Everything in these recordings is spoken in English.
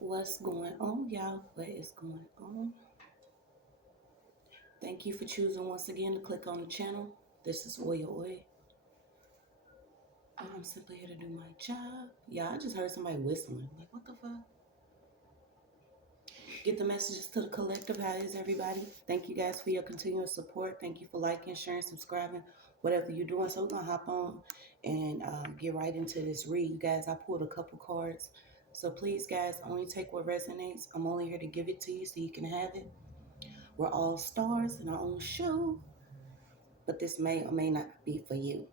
What's going on, y'all? What is going on? Thank you for choosing once again to click on the channel. This is OYAOY. I'm simply here to do my job. Yeah, I just heard somebody whistling. Like, what the fuck? Get the messages to the collective. How is everybody? Thank you guys for your continuous support. Thank you for liking, sharing, subscribing, whatever you're doing. So we're going to hop on and get right into this read. You guys, I pulled a couple cards. So please, guys, only take what resonates. I'm only here to give it to you so you can have it. We're all stars in our own show, but this may or may not be for you.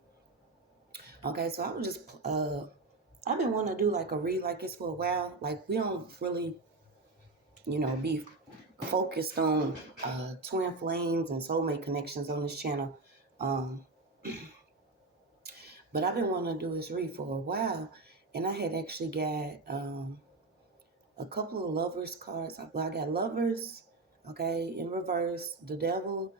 Okay, so I was just, I've been wanting to do like a read like this for a while. Like, we don't really, be focused on twin flames and soulmate connections on this channel. Um, but I've been wanting to do this read for a while, and I had actually got a couple of lovers cards. Well, I got lovers, okay, in reverse, the devil,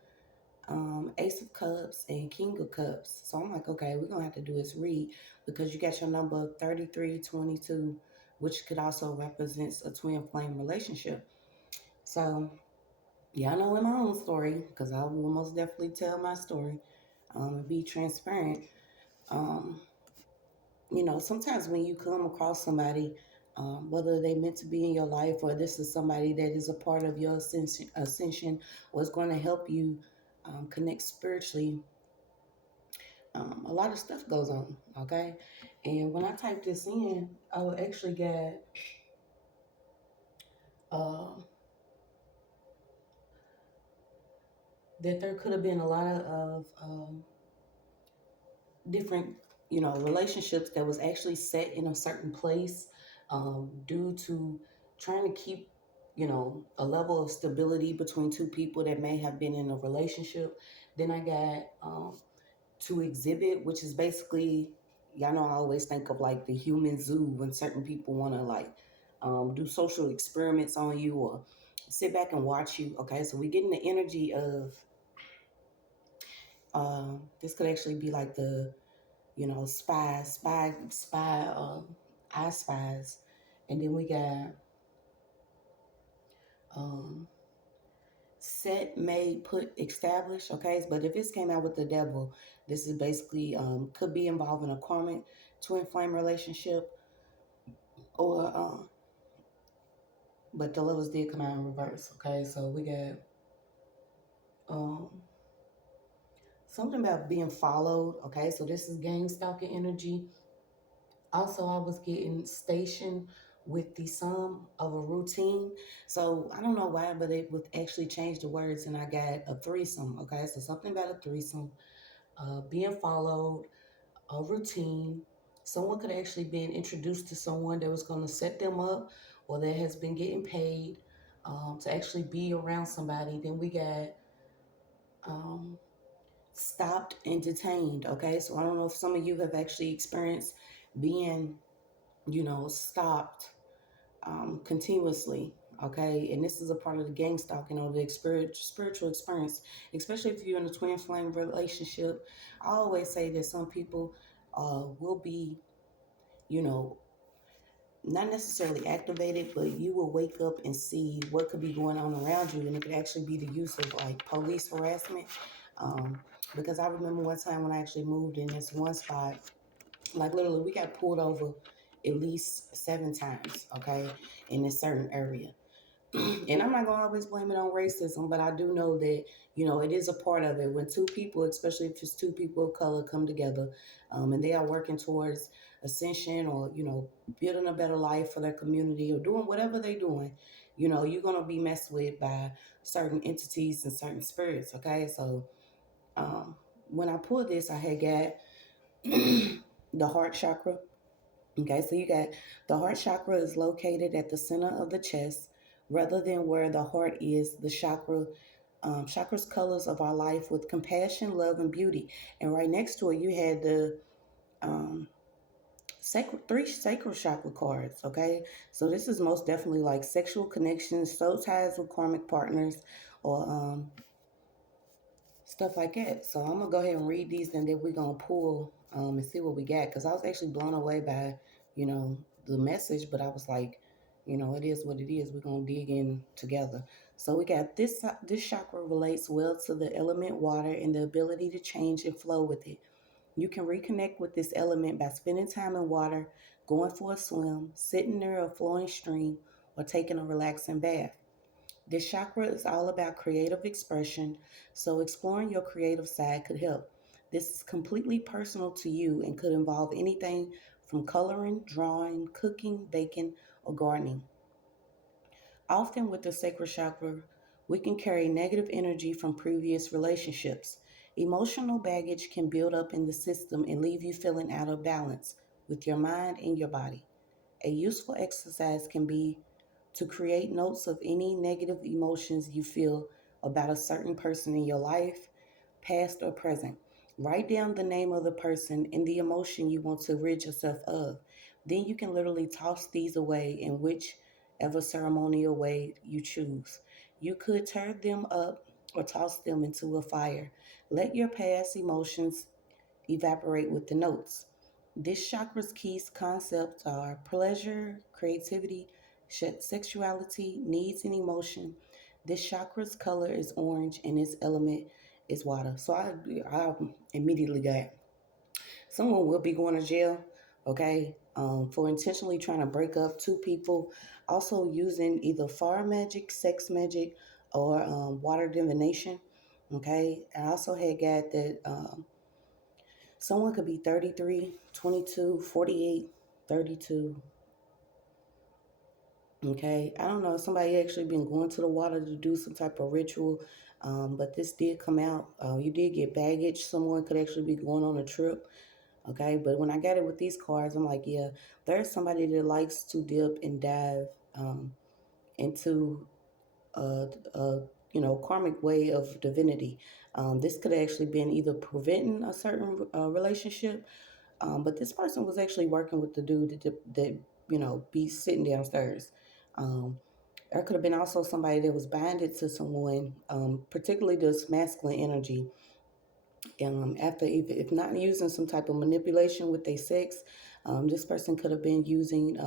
Ace of Cups, and King of Cups. So I'm like, okay, we're going to have to do this read because you got your number 3322, which could also represent a twin flame relationship. So, yeah, I know in my own story, because I will most definitely tell my story and be transparent. Sometimes when you come across somebody, whether they meant to be in your life or this is somebody that is a part of your ascension or is going to help you connect spiritually, a lot of stuff goes on, okay? And when I typed this in, I actually got that there could have been a lot of different, relationships that was actually set in a certain place due to trying to keep, a level of stability between two people that may have been in a relationship. Then I got to exhibit, which is basically, y'all know I always think of like the human zoo when certain people want to like do social experiments on you or sit back and watch you. Okay, so we getting the energy of this could actually be like the spy, I spies, and then we got set, made, put, established. Okay, but if this came out with the devil, this is basically could be involving a karmic twin flame relationship, or but the lovers did come out in reverse. Okay, so we got something about being followed. Okay, so this is gang stalking energy. Also, I was getting stationed with the sum of a routine. So I don't know why, but it would actually change the words and I got a threesome. Okay, so something about a threesome, being followed, a routine. Someone could actually been introduced to someone that was going to set them up or that has been getting paid to actually be around somebody. Then we got stopped and detained. Okay, so I don't know if some of you have actually experienced being stopped continuously. Okay, and this is a part of the gang stalking or the spiritual experience, especially if you're in a twin flame relationship. I always say that some people will be, you know, not necessarily activated, but you will wake up and see what could be going on around you, and it could actually be the use of like police harassment. Because I remember one time when I actually moved in this one spot, like literally we got pulled over at least 7 times, okay, in this certain area. And I'm not going to always blame it on racism, but I do know that, it is a part of it when two people, especially if it's two people of color, come together and they are working towards ascension or, building a better life for their community or doing whatever they're doing, you're going to be messed with by certain entities and certain spirits, okay? So when I pulled this, I had got the heart chakra. Okay, so you got the heart chakra is located at the center of the chest rather than where the heart is. The chakra's colors of our life with compassion, love, and beauty. And right next to it, you had the um, three sacral chakra cards. Okay, so this is most definitely like sexual connections, soul ties with karmic partners, or stuff like that. So I'm gonna go ahead and read these, and then we're gonna pull and see what we got. Because I was actually blown away by, the message, but I was like, You know, it is what it is. We're gonna dig in together. So we got this chakra relates well to the element water and the ability to change and flow with it. You can reconnect with this element by spending time in water, going for a swim, sitting near a flowing stream, or taking a relaxing bath. This chakra is all about creative expression, so exploring your creative side could help. This is completely personal to you and could involve anything from coloring, drawing, cooking, baking, or gardening. Often with the sacral chakra, we can carry negative energy from previous relationships. Emotional baggage can build up in the system and leave you feeling out of balance with your mind and your body. A useful exercise can be to create notes of any negative emotions you feel about a certain person in your life, past or present. Write down the name of the person and the emotion you want to rid yourself of. Then you can literally toss these away in whichever ceremonial way you choose. You could tear them up or toss them into a fire. Let your past emotions evaporate with the notes. This chakra's keys concepts are pleasure, creativity, sexuality, needs, and emotion. This chakra's color is orange and its element is water. So I immediately got someone will be going to jail, okay, for intentionally trying to break up two people, also using either fire magic, sex magic, or water divination. Okay, I also had got that someone could be 33, 22, 48, 32. Okay, I don't know. Somebody actually been going to the water to do some type of ritual, but this did come out. You did get baggage. Someone could actually be going on a trip. Okay, but when I got it with these cards, I'm like, yeah, there's somebody that likes to dip and dive into a karmic way of divinity. This could have actually been either preventing a certain relationship, but this person was actually working with the dude that be sitting downstairs. Um, there could have been also somebody that was binded to someone, particularly this masculine energy. After, if not using some type of manipulation with their sex, this person could have been using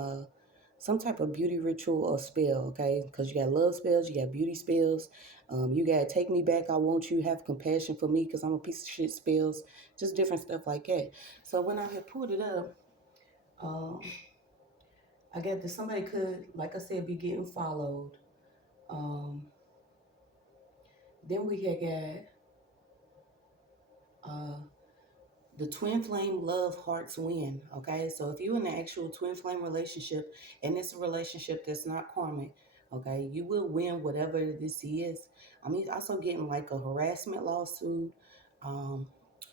some type of beauty ritual or spell, okay? Because you got love spells, you got beauty spells, you got take me back, I want you, have compassion for me because I'm a piece of shit spells, just different stuff like that. So when I had pulled it up, um, I get that somebody could, like I said, be getting followed. Um, then we had got the twin flame love hearts win. Okay, so if you're in an actual twin flame relationship and it's a relationship that's not karmic, okay, you will win whatever this is. I mean, also getting like a harassment lawsuit, um,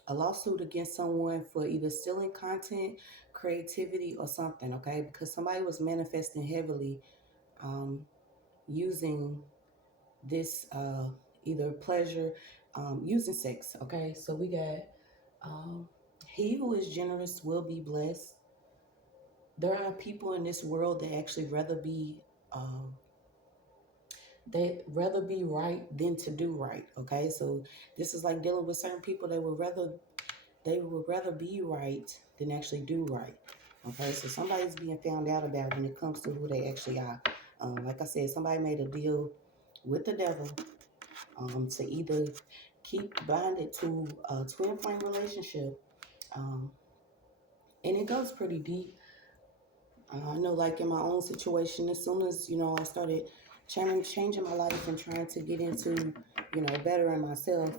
a lawsuit against someone for either stealing content, creativity, or something. Okay, because somebody was manifesting heavily, um, using this either pleasure, using sex. Okay, so we got um, he who is generous will be blessed. There are people in this world that actually rather be right than to do right. Okay, so this is like dealing with certain people that would rather be right than actually do right. Okay, so somebody's being found out about when it comes to who they actually are. Like I said, somebody made a deal with the devil to either keep bonded to a twin flame relationship. Um, and it goes pretty deep. I know, like in my own situation, as soon as I started changing my life and trying to get into bettering myself,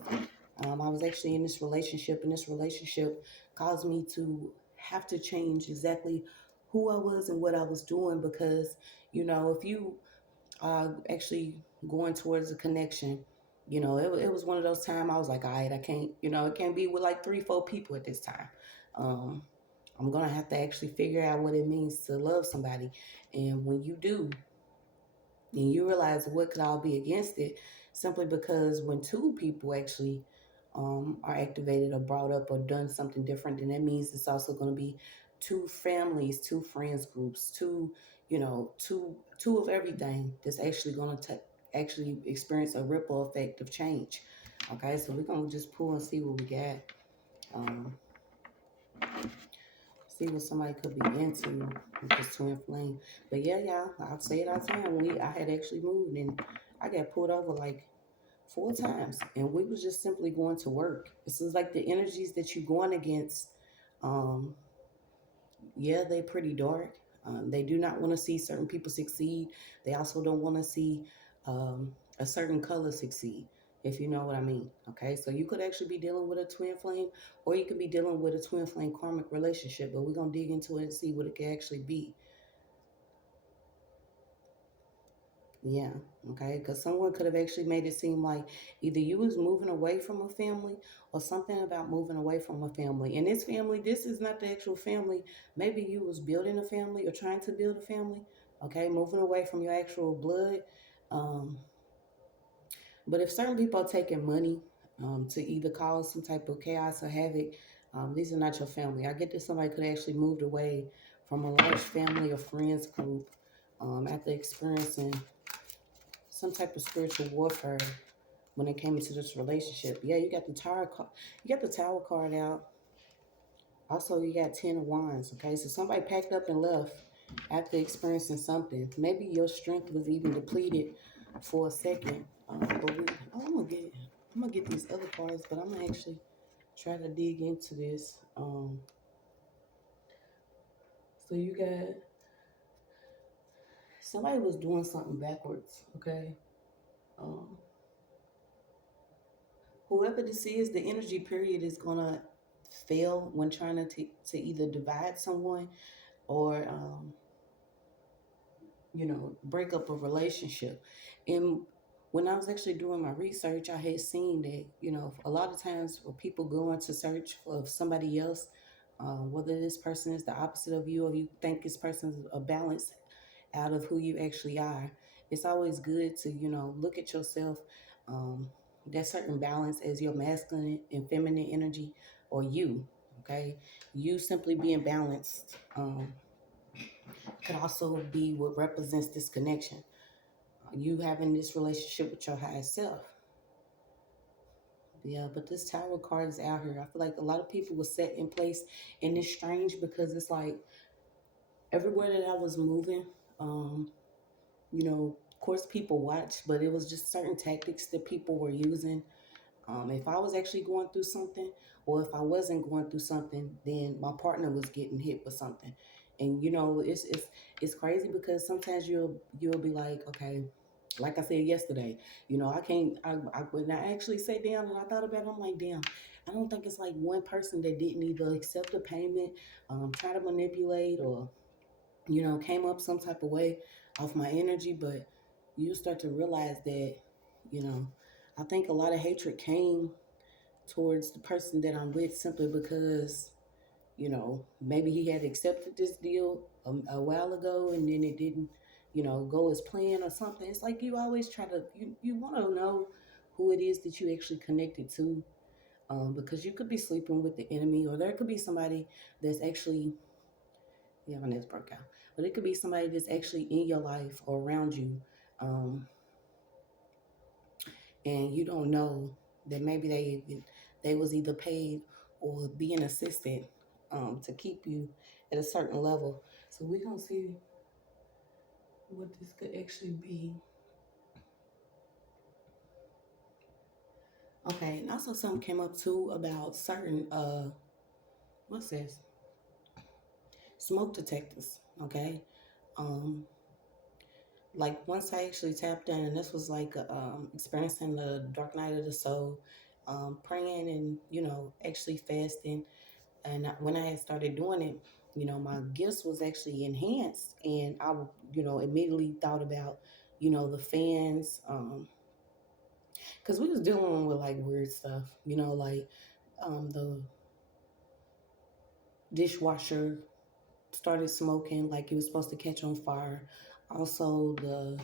I was actually in this relationship, and this relationship caused me to have to change exactly who I was and what I was doing because if you actually going towards a connection. It was one of those times I was like, all right, I can't, it can't be with like 3, 4 people at this time. Um, I'm going to have to actually figure out what it means to love somebody. And when you do, and you realize what could all be against it, simply because when two people actually are activated or brought up or done something different, then that means it's also going to be two families, two friends groups, two of everything that's actually going to actually experience a ripple effect of change. Okay, so we're going to just pull and see what we got. Um, See what somebody could be into with this twin flame. But yeah, y'all, I'll say it all the time. I had actually moved and I got pulled over like 4 times, and we was just simply going to work. This is like the energies that you're going against. Um, yeah, they pretty dark. They do not want to see certain people succeed. They also don't want to see a certain color succeed, if you know what I mean. Okay, so you could actually be dealing with a twin flame, or you could be dealing with a twin flame karmic relationship. But we're gonna dig into it and see what it can actually be. Yeah, okay, because someone could have actually made it seem like either you was moving away from a family or something about moving away from a family. And this family, this is not the actual family. Maybe you was building a family or trying to build a family, okay, moving away from your actual blood. Um, but if certain people are taking money to either cause some type of chaos or havoc, these are not your family. I get that somebody could have actually moved away from a large family or friends group after experiencing some type of spiritual warfare when it came into this relationship. Yeah, you got the tower card. You got the tower card out. Also, you got 10 of Wands. Okay, so somebody packed up and left after experiencing something. Maybe your strength was even depleted for a second. I'm gonna get these other cards, but I'm gonna actually try to dig into this. So you got somebody was doing something backwards. Okay, um, whoever this is, the energy period is gonna fail when trying to either divide someone or break up a relationship. And when I was actually doing my research, I had seen that a lot of times when people go into search for somebody else, whether this person is the opposite of you or you think this person is a balance out of who you actually are, it's always good to look at yourself, um, that certain balance as your masculine and feminine energy, or you. Okay, you simply being balanced could also be what represents this connection. You having this relationship with your higher self. Yeah, but this tower card is out here. I feel like a lot of people were set in place, and it's strange because it's like everywhere that I was moving, um, of course people watch, but it was just certain tactics that people were using. If I was actually going through something, or if I wasn't going through something, then my partner was getting hit with something. And it's crazy because sometimes you'll be like, okay, like I said yesterday, I can't. When I actually sat down and I thought about it, I'm like, damn. I don't think it's like one person that didn't either accept the payment, try to manipulate, or came up some type of way off my energy. But you start to realize that, you know, I think a lot of hatred came towards the person that I'm with simply because, maybe he had accepted this deal a while ago and then it didn't, go as planned or something. It's like you always try to, you want to know who it is that you actually connected to, because you could be sleeping with the enemy, or there could be somebody that's actually, yeah, my nails broke out. But it could be somebody that's actually in your life or around you, um, and you don't know that maybe they was either paid or being assisted to keep you at a certain level. So we're gonna see what this could actually be. Okay, and also something came up too about certain what's this? Smoke detectors. Okay. Um, like once I actually tapped in, and this was like experiencing the dark night of the soul, praying and actually fasting. And when I had started doing it, my gifts was actually enhanced, and I immediately thought about the fans, because we was dealing with like weird stuff, like the dishwasher started smoking like it was supposed to catch on fire. Also, the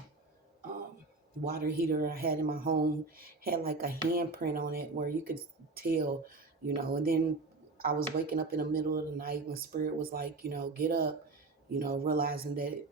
um, water heater I had in my home had like a handprint on it where you could tell, and then I was waking up in the middle of the night when spirit was like, get up, realizing that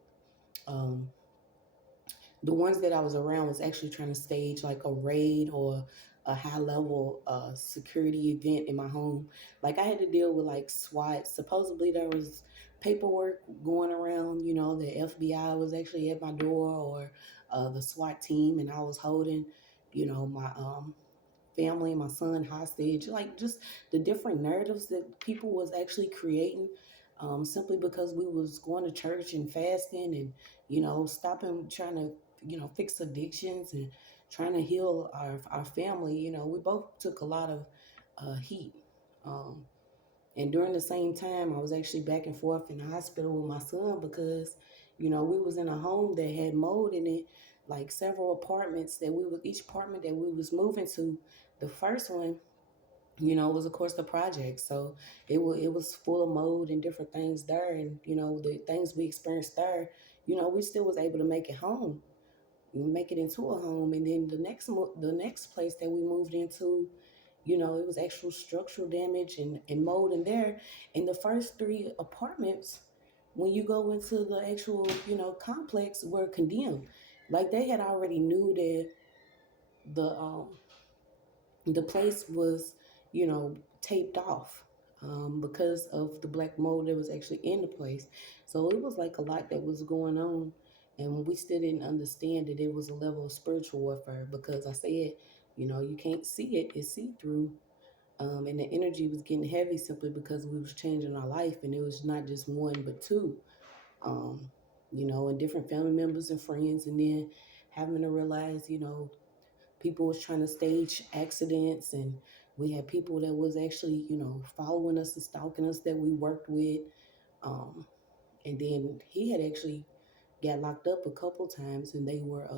the ones that I was around was actually trying to stage like a raid or a high level security event in my home. Like I had to deal with like SWAT. Supposedly there was paperwork going around. You know, the FBI was actually at my door, or the SWAT team, and I was holding, you know, my family, my son hostage. Like just the different narratives that people was actually creating. Simply because we was going to church and fasting and, you know, stopping trying to, you know, fix addictions and trying to heal our family. You know, we both took a lot of heat. Um, and during the same time, I was actually back and forth in the hospital with my son because, you know, we was in a home that had mold in it, like several apartments that we was, each apartment that we was moving to, the first one, you know, was of course the project. So it was full of mold and different things there. And, you know, the things we experienced there, you know, we still was able to make it home, make it into a home. And then the next place that we moved into, you know, it was actual structural damage and mold in there. And the first three apartments, when you go into the actual, you know, complex, were condemned. Like they had already knew that the the place was, you know, taped off because of the black mold that was actually in the place. So it was like a lot that was going on. And we still didn't understand that it was a level of spiritual warfare because I said, you know, you can't see it, it's see through. And the energy was getting heavy simply because we was changing our life, and it was not just one but two. Um, you know, and different family members and friends, and then having to realize, you know, people was trying to stage accidents, and we had people that was actually, you know, following us and stalking us that we worked with. Um, and then he had actually got locked up a couple times, and they were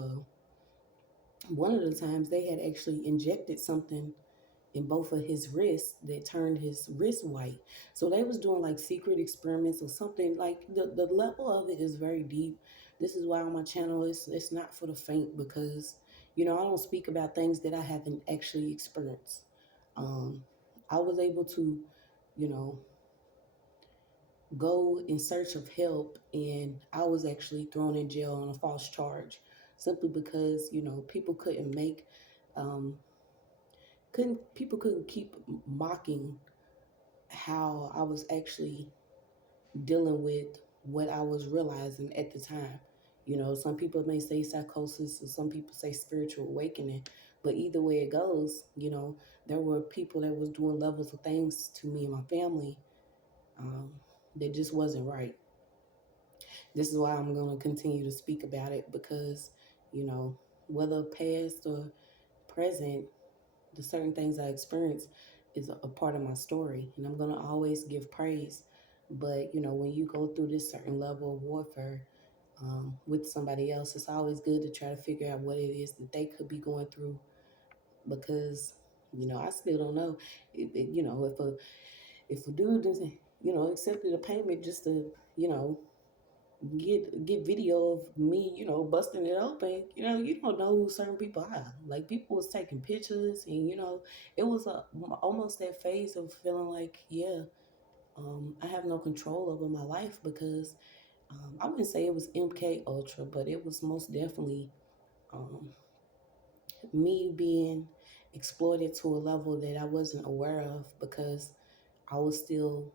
one of the times they had actually injected something in both of his wrists that turned his wrist white. So they was doing like secret experiments or something. Like the level of it is very deep. This is why on my channel it's not for the faint, because, you know, I don't speak about things that I haven't actually experienced. Um, I was able to, you know, go in search of help, and I was actually thrown in jail on a false charge simply because, you know, people couldn't make um, couldn't keep mocking how I was actually dealing with what I was realizing at the time. You know, some people may say psychosis, or some people say spiritual awakening, but either way it goes, you know, there were people that was doing levels of things to me and my family um, that just wasn't right. This is why I'm going to continue to speak about it because, you know, whether past or present, the certain things I experience is a part of my story, and I'm gonna always give praise. But, you know, when you go through this certain level of warfare with somebody else, it's always good to try to figure out what it is that they could be going through, because, you know, I still don't know. You know, if a dude doesn't, you know, accepted a payment just to, you know, get video of me, you know, busting it open, you know, you don't know who certain people are. Like people was taking pictures, and, you know, it was almost that phase of feeling like, yeah, I have no control over my life because I wouldn't say it was MK Ultra, but it was most definitely um, me being exploited to a level that I wasn't aware of because I was still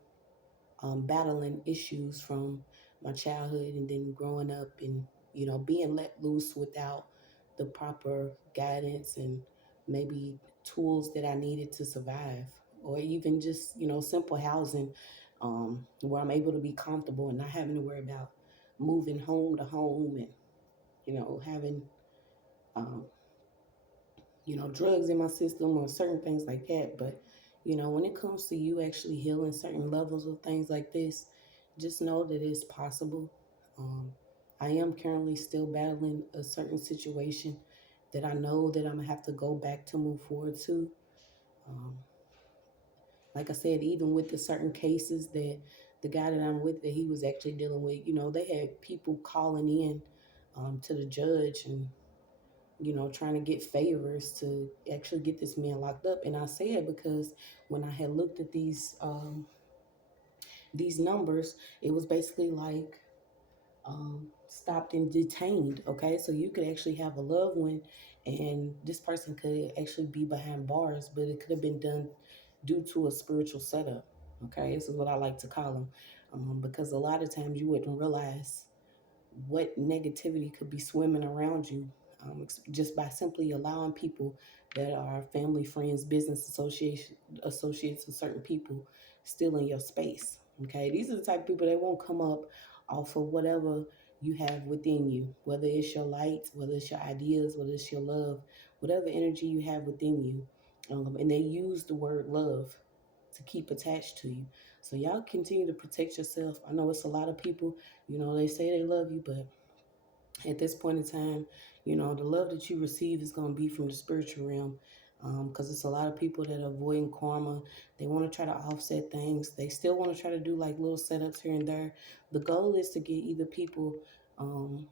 battling issues from my childhood, and then growing up and, you know, being let loose without the proper guidance and maybe tools that I needed to survive, or even just, you know, simple housing where I'm able to be comfortable and not having to worry about moving home to home and, you know, having um, you know, drugs in my system or certain things like that. But, you know, when it comes to you actually healing certain levels of things like this, just know that it's possible. Um, I am currently still battling a certain situation that I know that I'm gonna have to go back to move forward to. Um, like I said, even with the certain cases that the guy that I'm with, that he was actually dealing with, you know, they had people calling in to the judge and, you know, trying to get favors to actually get this man locked up. And I say it because when I had looked at these numbers, it was basically like stopped and detained. Okay, so you could actually have a loved one, and this person could actually be behind bars, but it could have been done due to a spiritual setup. Okay, this is what I like to call them, because a lot of times you wouldn't realize what negativity could be swimming around you, just by simply allowing people that are family, friends, business associates with certain people still in your space. Okay, these are the type of people that won't come up off of whatever you have within you, whether it's your light, whether it's your ideas, whether it's your love, whatever energy you have within you. And they use the word love to keep attached to you. So y'all continue to protect yourself. I know it's a lot of people, they say they love you, but at this point in time, the love that you receive is going to be from the spiritual realm, because it's a lot of people that are avoiding karma. They want to try to offset things. They still want to try to do like little setups here and there. The goal is to get either people, um,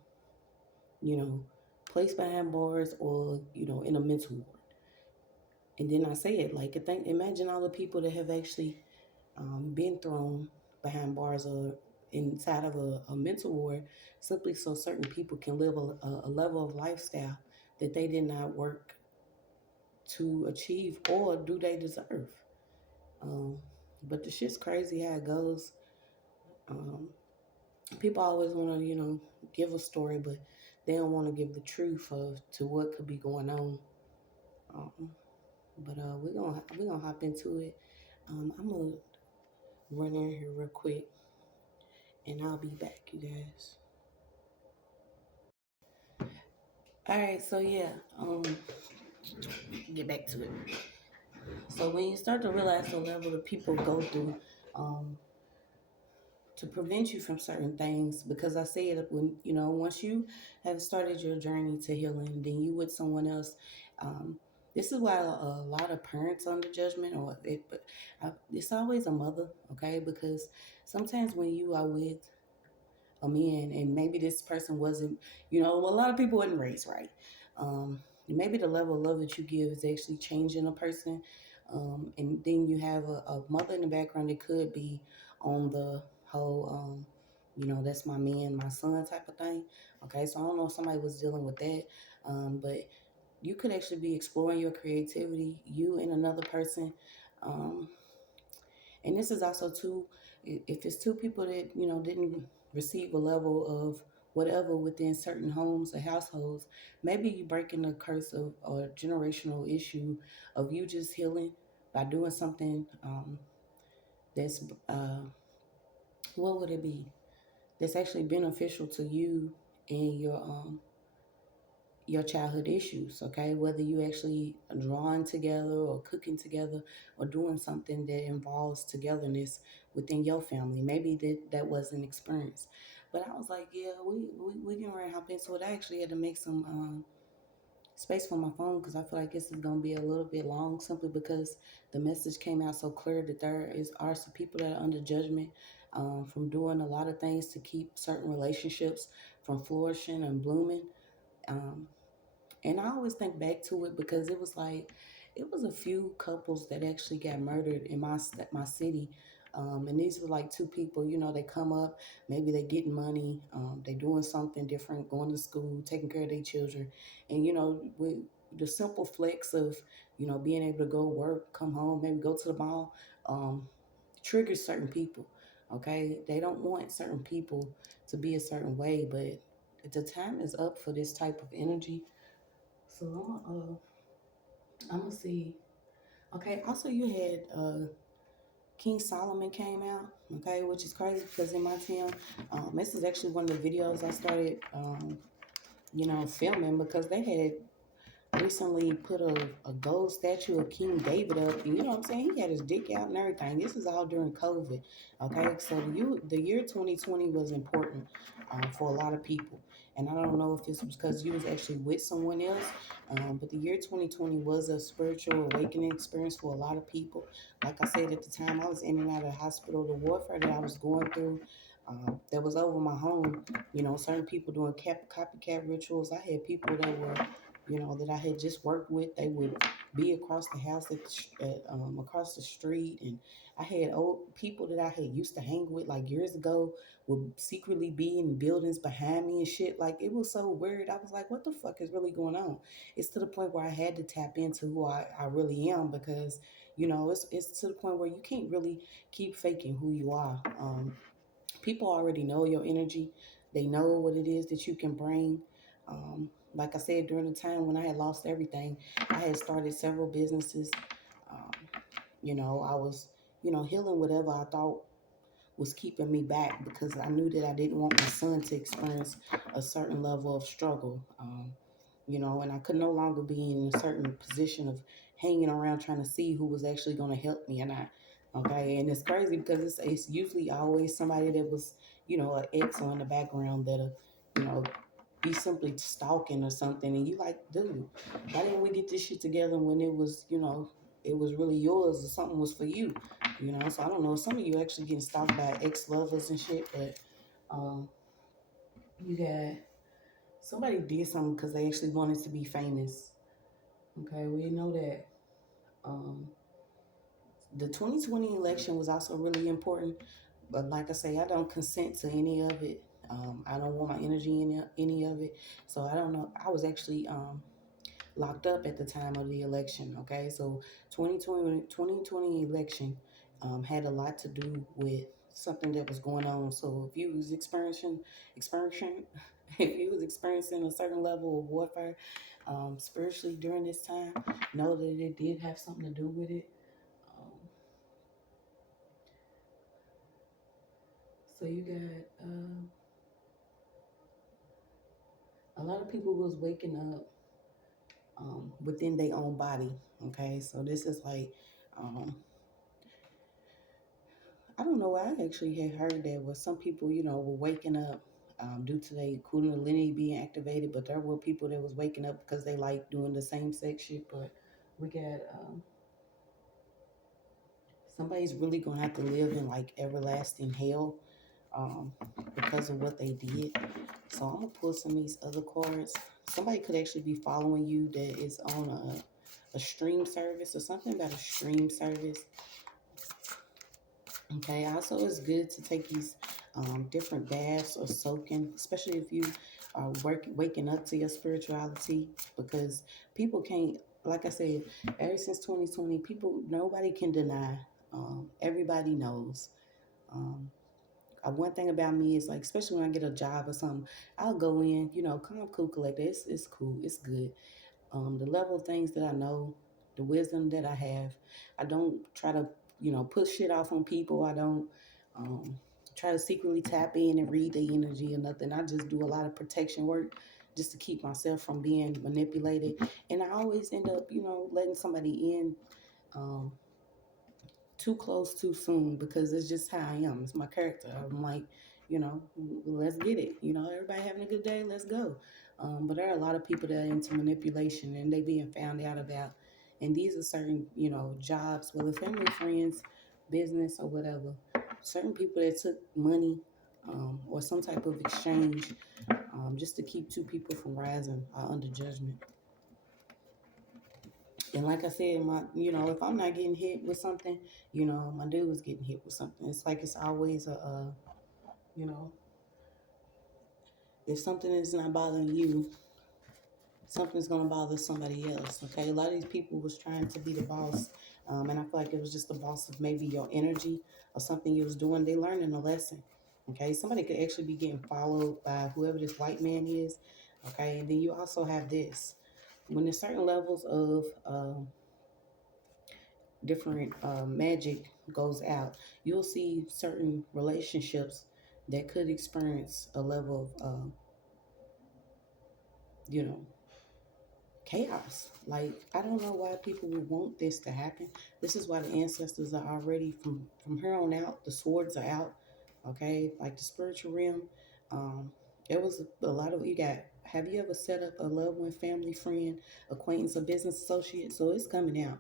you know, placed behind bars or, in a mental ward. And then I say it like, imagine all the people that have actually been thrown behind bars or inside of a mental ward, simply so certain people can live a level of lifestyle that they did not work to achieve or do they deserve. Um, but the shit's crazy how it goes. Um, People always want to, give a story, but they don't want to give the truth of to what could be going on. Um, but we're gonna hop into it. I'm gonna run in here real quick, and I'll be back, you guys. All right, so yeah, get back to it. So when you start to realize the level that people go through, um, to prevent you from certain things, because I say it when once you have started your journey to healing, then you with someone else. Um, this is why a lot of parents under judgment, but it's always a mother, okay? Because sometimes when you are with a man, and maybe this person wasn't, a lot of people wasn't raised right. Maybe the level of love that you give is actually changing a person. And then you have a mother in the background that could be on the whole, that's my man, my son type of thing. Okay, so I don't know if somebody was dealing with that, but you could actually be exploring your creativity, you and another person. Um, and this is also too, if it's two people that, didn't receive a level of whatever within certain homes or households, maybe you breaking the curse of or generational issue of you just healing by doing something, that's, what would it be? That's actually beneficial to you and your childhood issues, okay? Whether you actually drawing together or cooking together or doing something that involves togetherness within your family. Maybe that wasn't experienced. But I was like, yeah, we can ready to hop into it. I actually had to make some space for my phone because I feel like this is going to be a little bit long, simply because the message came out so clear that are some people that are under judgment, from doing a lot of things to keep certain relationships from flourishing and blooming. Um, and I always think back to it because it was a few couples that actually got murdered in my city. And these were like two people, they come up, maybe they getting money, they doing something different, going to school, taking care of their children. And, with the simple flex of, being able to go work, come home, maybe go to the mall, triggers certain people. Okay. They don't want certain people to be a certain way, but the time is up for this type of energy. So I'm gonna see. Okay. Also, you had King Solomon came out. Okay, which is crazy because in my town, this is actually one of the videos I started, filming because they had recently put a gold statue of King David up. And you know what I'm saying? He had his dick out and everything. This is all during COVID. Okay, so the year 2020 was important, for a lot of people. And I don't know if this was because you was actually with someone else, but the year 2020 was a spiritual awakening experience for a lot of people. Like I said at the time, I was in and out of the hospital. The warfare that I was going through, that was over my home. You know, certain people doing copycat rituals. I had people that were, you know, that I had just worked with. They would be across the house across the street, and I had old people that I had used to hang with like years ago would secretly be in buildings behind me and shit. Like it was so weird. I was like, what the fuck is really going on? It's to the point where I had to tap into who I really am, because you know it's to the point where you can't really keep faking who you are. People already know your energy. They know what it is that you can bring. Like I said, during the time when I had lost everything, I had started several businesses. Um, you know, I was, you know, healing whatever I thought was keeping me back, because I knew that I didn't want my son to experience a certain level of struggle. You know, and I could no longer be in a certain position of hanging around trying to see who was actually going to help me or not. Okay, and it's crazy because it's usually always somebody that was, you know, an ex or in the background that, you know, be simply stalking or something, and you like, dude, why didn't we get this shit together when it was, you know, it was really yours or something was for you, you know? So I don't know. Some of you actually getting stalked by ex lovers and shit, but um, you got somebody did something because they actually wanted to be famous. Okay, we know that. Um, the 2020 election was also really important, but like I say, I don't consent to any of it. I don't want my energy in any of it. So I don't know. I was actually locked up at the time of the election. Okay, so 2020 election had a lot to do with something that was going on. So if you was experiencing, if you was experiencing a certain level of warfare spiritually during this time, know that it did have something to do with it. Um, so you got a lot of people was waking up within their own body. Okay, so this is like um, I don't know. I actually had heard that where some people, you know, were waking up due to their kundalini being activated, but there were people that was waking up because they like doing the same sex shit. But we got somebody's really gonna have to live in like everlasting hell um, because of what they did. So I'm gonna pull some of these other cards. Somebody could actually be following you that is on a stream service or something about a stream service. Okay, also it's good to take these different baths or soaking, especially if you are waking up to your spirituality, because people can't, like I said, ever since 2020, people, nobody can deny. Everybody knows. Um, one thing about me is like, especially when I get a job or something, I'll go in, you know, calm, cool, collect. It's cool, it's good. The level of things that I know, the wisdom that I have. I don't try to, you know, put shit off on people. I don't um, try to secretly tap in and read the energy or nothing. I just do a lot of protection work just to keep myself from being manipulated. And I always end up, you know, letting somebody in um, too close too soon, because it's just how I am. It's my character. I'm like, you know, let's get it. You know, everybody having a good day, let's go. But there are a lot of people that are into manipulation and they being found out about. And these are certain, you know, jobs, whether family, friends, business, or whatever. Certain people that took money or some type of exchange just to keep two people from rising under judgment. And like I said, my, you know, if I'm not getting hit with something, you know, my dude was getting hit with something. It's like it's always you know, if something is not bothering you, something's gonna bother somebody else. Okay, a lot of these people was trying to be the boss, and I feel like it was just the boss of maybe your energy or something you was doing. They learning a lesson. Okay, somebody could actually be getting followed by whoever this white man is. Okay, and then you also have this when there's certain levels of different magic goes out, you'll see certain relationships that could experience a level of, you know, chaos. Like, I don't know why people would want this to happen. This is why the ancestors are already from here on out. The swords are out. Okay, like the spiritual realm. Um, there was a lot of you got. Have you ever set up a loved one, family, friend, acquaintance, or business associate? So it's coming out.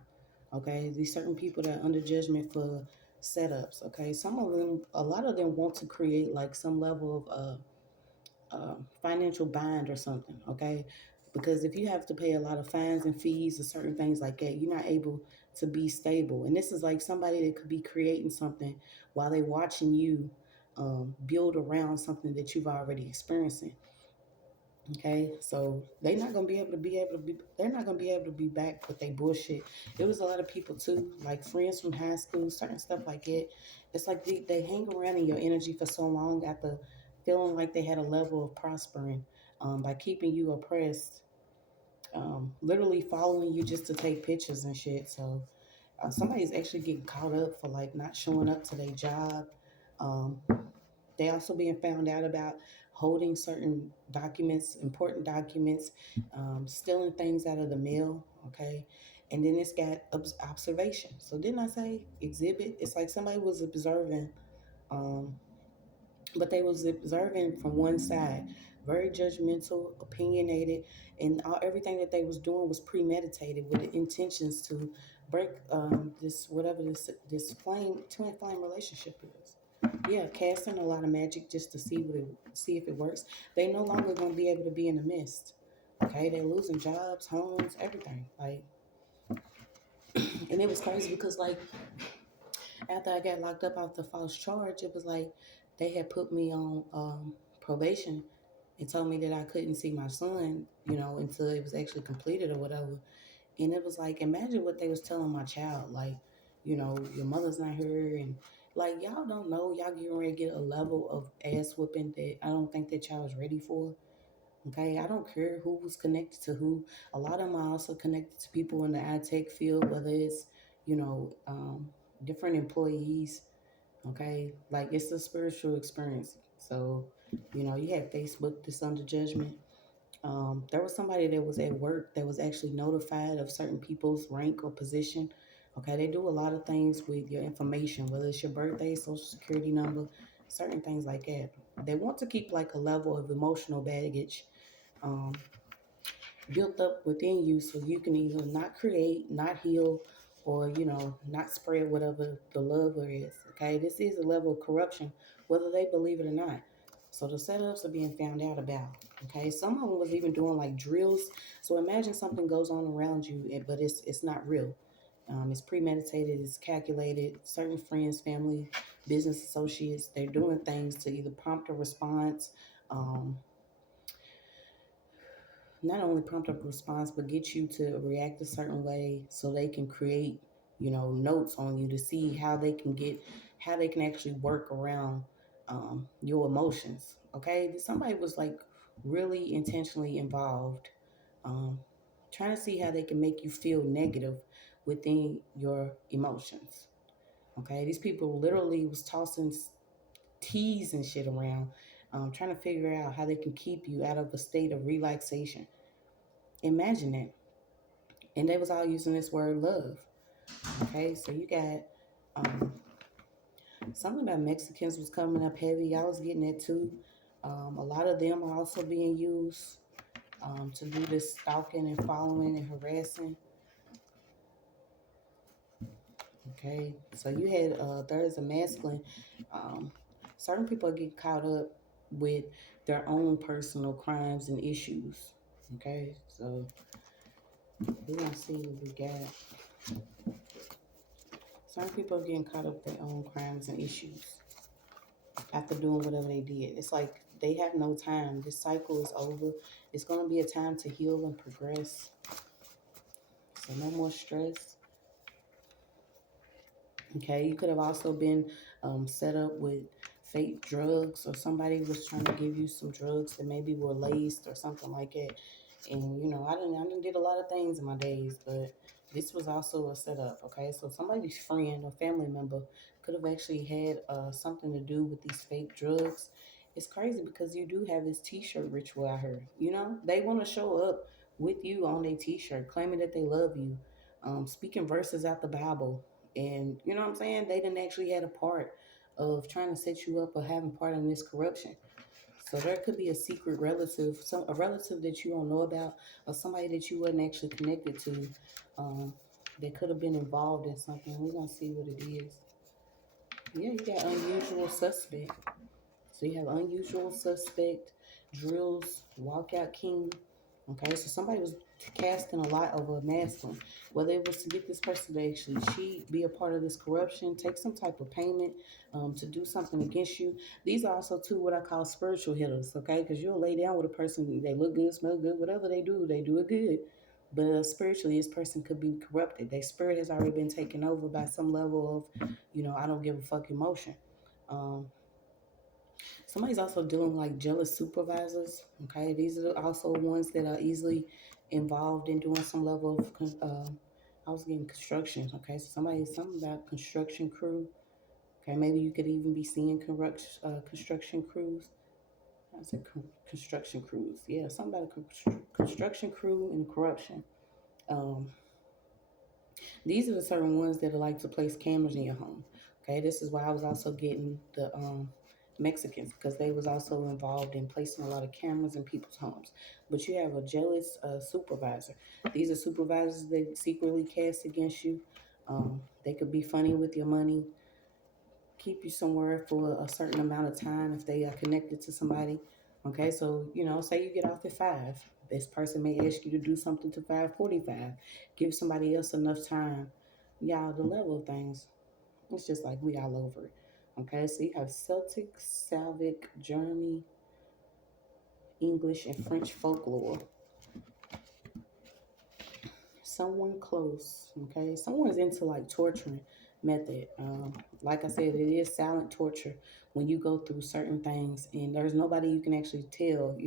Okay, these certain people that are under judgment for setups. Okay, some of them, a lot of them want to create like some level of financial bind or something. Okay, because if you have to pay a lot of fines and fees and certain things like that, you're not able to be stable. And this is like somebody that could be creating something while they watching you build around something that you've already experiencing. Okay, so they're not gonna be able to be back with their bullshit. There was a lot of people too, like friends from high school, certain stuff like that. It's like they hang around in your energy for so long after feeling like they had a level of prospering by keeping you oppressed, literally following you just to take pictures and shit. So somebody's actually getting caught up for like not showing up to their job. Um, they also being found out about holding certain documents, important documents, stealing things out of the mail. Okay, and then it's got observation. So didn't I say exhibit? It's like somebody was observing, um, but they was observing from one side, very judgmental, opinionated, and everything that they was doing was premeditated with the intentions to break this whatever this twin flame relationship is. Yeah, casting a lot of magic just to see if it works. They no longer gonna be able to be in the mist. Okay, they're losing jobs, homes, everything. Like, and it was crazy because like after I got locked up off the false charge, it was like they had put me on probation and told me that I couldn't see my son, until it was actually completed or whatever. And it was like, imagine what they was telling my child, like, your mother's not here, and like y'all don't know, y'all getting ready to get a level of ass whooping that I don't think that y'all was ready for. Okay, I don't care who was connected to who. A lot of them are also connected to people in the ad tech field, whether it's, you know, um, different employees. Okay, like it's a spiritual experience. So, you have Facebook that's under judgment. There was somebody that was at work that was actually notified of certain people's rank or position. Okay, they do a lot of things with your information, whether it's your birthday, social security number, certain things like that. They want to keep like a level of emotional baggage um, built up within you so you can either not create, not heal, or, not spread whatever the love is. Okay, this is a level of corruption, whether they believe it or not. So the setups are being found out about. Okay, some of them was even doing like drills. So imagine something goes on around you, but it's not real. It's premeditated, it's calculated. Certain friends, family, business associates, they're doing things to either prompt a response, um, not only prompt up a response, but get you to react a certain way so they can create, notes on you to see how they can actually work around your emotions. Okay, somebody was like really intentionally involved, um, trying to see how they can make you feel negative within your emotions. Okay, these people literally was tossing teas and shit around, trying to figure out how they can keep you out of a state of relaxation. Imagine that. And they was all using this word love. Okay, so you got um, something about Mexicans was coming up heavy. I was getting that too. A lot of them are also being used to do this stalking and following and harassing. Okay, so you had there's a masculine. Um, certain people get caught up with their own personal crimes and issues. Okay, so we're gonna see what we got. Some people are getting caught up with their own crimes and issues after doing whatever they did. It's like they have no time. This cycle is over. It's going to be a time to heal and progress. So no more stress. Okay, you could have also been set up with fake drugs, or somebody was trying to give you some drugs that maybe were laced or something like that. And I didn't did a lot of things in my days, but this was also a setup. Okay, so somebody's friend or family member could have actually had something to do with these fake drugs. It's crazy because you do have this T-shirt ritual. I heard. They want to show up with you on their T-shirt, claiming that they love you, speaking verses out the Bible, and you know what I'm saying. They didn't actually had a part of trying to set you up or having part in this corruption. So there could be a secret relative, a relative that you don't know about, or somebody that you wasn't actually connected to, that could have been involved in something. We're gonna see what it is. Yeah, you got unusual suspect. So you have unusual suspect, drills, walkout king. Okay, so somebody was casting a lot over a masculine. Whether it was to get this person to actually cheat, be a part of this corruption, take some type of payment to do something against you. These are also too what I call spiritual hitters. Okay, because you'll lay down with a person, they look good, smell good, whatever they do it good. But spiritually, this person could be corrupted. Their spirit has already been taken over by some level of, I don't give a fuck emotion. Um, Somebody's also dealing like jealous supervisors. Okay, these are also ones that are easily involved in doing some level of. I was getting construction. Okay, so something about construction crew. Okay, maybe you could even be seeing construction crews. I said construction crews. Yeah, something about a construction crew and corruption. Um, These are the certain ones that like to place cameras in your home. Okay, this is why I was also getting the Mexicans because they was also involved in placing a lot of cameras in people's homes. But you have a jealous supervisor. These are supervisors that secretly cast against you. They could be funny with your money, keep you somewhere for a certain amount of time if they are connected to somebody. Okay, so say you get off at 5. This person may ask you to do something to 5:45. Give somebody else enough time. Y'all, the level of things, it's just like we all over it. Okay, so you have Celtic, Slavic, German, English, and French folklore. Someone close, okay? Someone's into like torturing method. Like I said, it is silent torture when you go through certain things and there's nobody you can actually tell,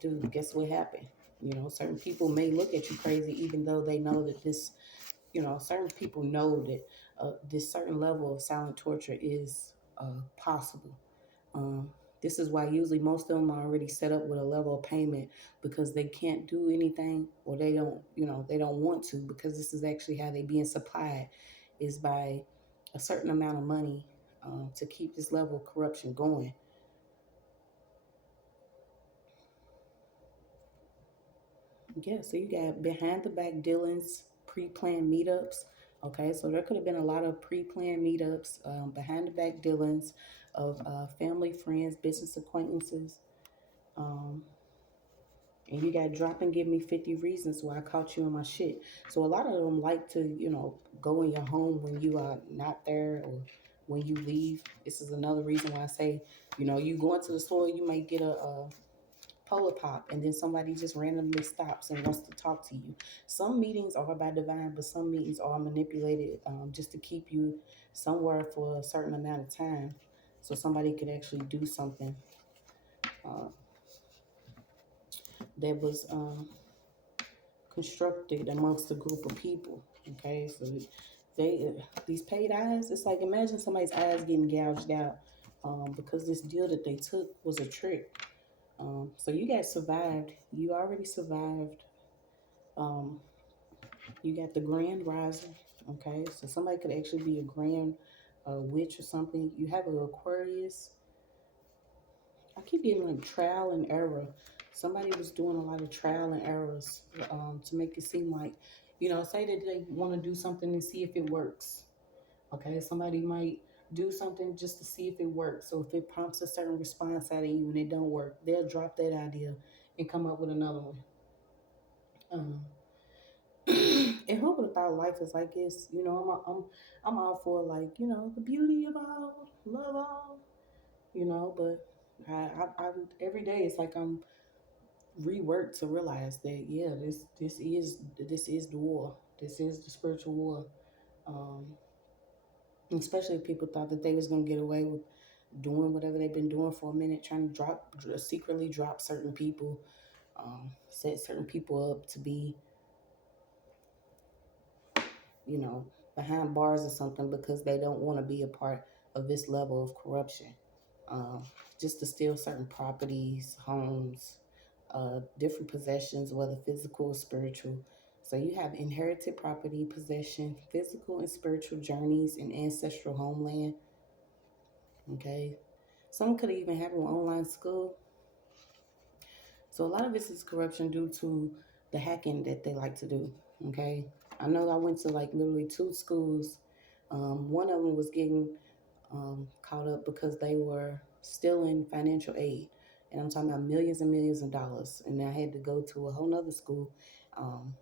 dude, guess what happened? Certain people may look at you crazy even though they know that this, certain people know that this certain level of silent torture is possible. Um, this is why usually most of them are already set up with a level of payment because they can't do anything or they don't want to because this is actually how they being supplied is by a certain amount of money to keep this level of corruption going. Yeah, so you got behind the back dealings, pre-planned meetups. Okay, so there could have been a lot of pre-planned meetups, behind the back dealings of family, friends, business acquaintances. Um, and you got drop and give me 50 reasons why I caught you in my shit. So a lot of them like to, go in your home when you are not there or when you leave. This is another reason why I say, you go into the store, you may get a polar pop and then somebody just randomly stops and wants to talk to you. Some meetings are by divine, but some meetings are manipulated just to keep you somewhere for a certain amount of time so somebody could actually do something uh, that was constructed amongst a group of people. Okay, so they these paid eyes, it's like imagine somebody's eyes getting gouged out because this deal that they took was a trick. So you guys survived. You already survived. Um, you got the Grand Rising. Okay, so somebody could actually be a grand witch or something. You have an Aquarius. I keep getting like trial and error. Somebody was doing a lot of trial and errors to make it seem like, say that they want to do something and see if it works. Okay, somebody might do something just to see if it works. So if it prompts a certain response out of you and it don't work, they'll drop that idea and come up with another one. Um, and who would have thought life is like this? I'm all for like the beauty of all, love all, but I every day it's like I'm reworked to realize that yeah, this is the war. This is the spiritual war. Um, especially if people thought that they was gonna get away with doing whatever they've been doing for a minute, trying to secretly drop certain people, set certain people up to be, you know, behind bars or something because they don't want to be a part of this level of corruption. Um, just to steal certain properties, homes, different possessions, whether physical or spiritual. So you have inherited property, possession, physical and spiritual journeys, and ancestral homeland. Okay. Some could even have an online school. So a lot of this is corruption due to the hacking that they like to do. Okay. I know I went to like literally 2 schools. One of them was getting caught up because they were stealing financial aid. And I'm talking about millions and millions of dollars. And I had to go to a whole nother school. Um,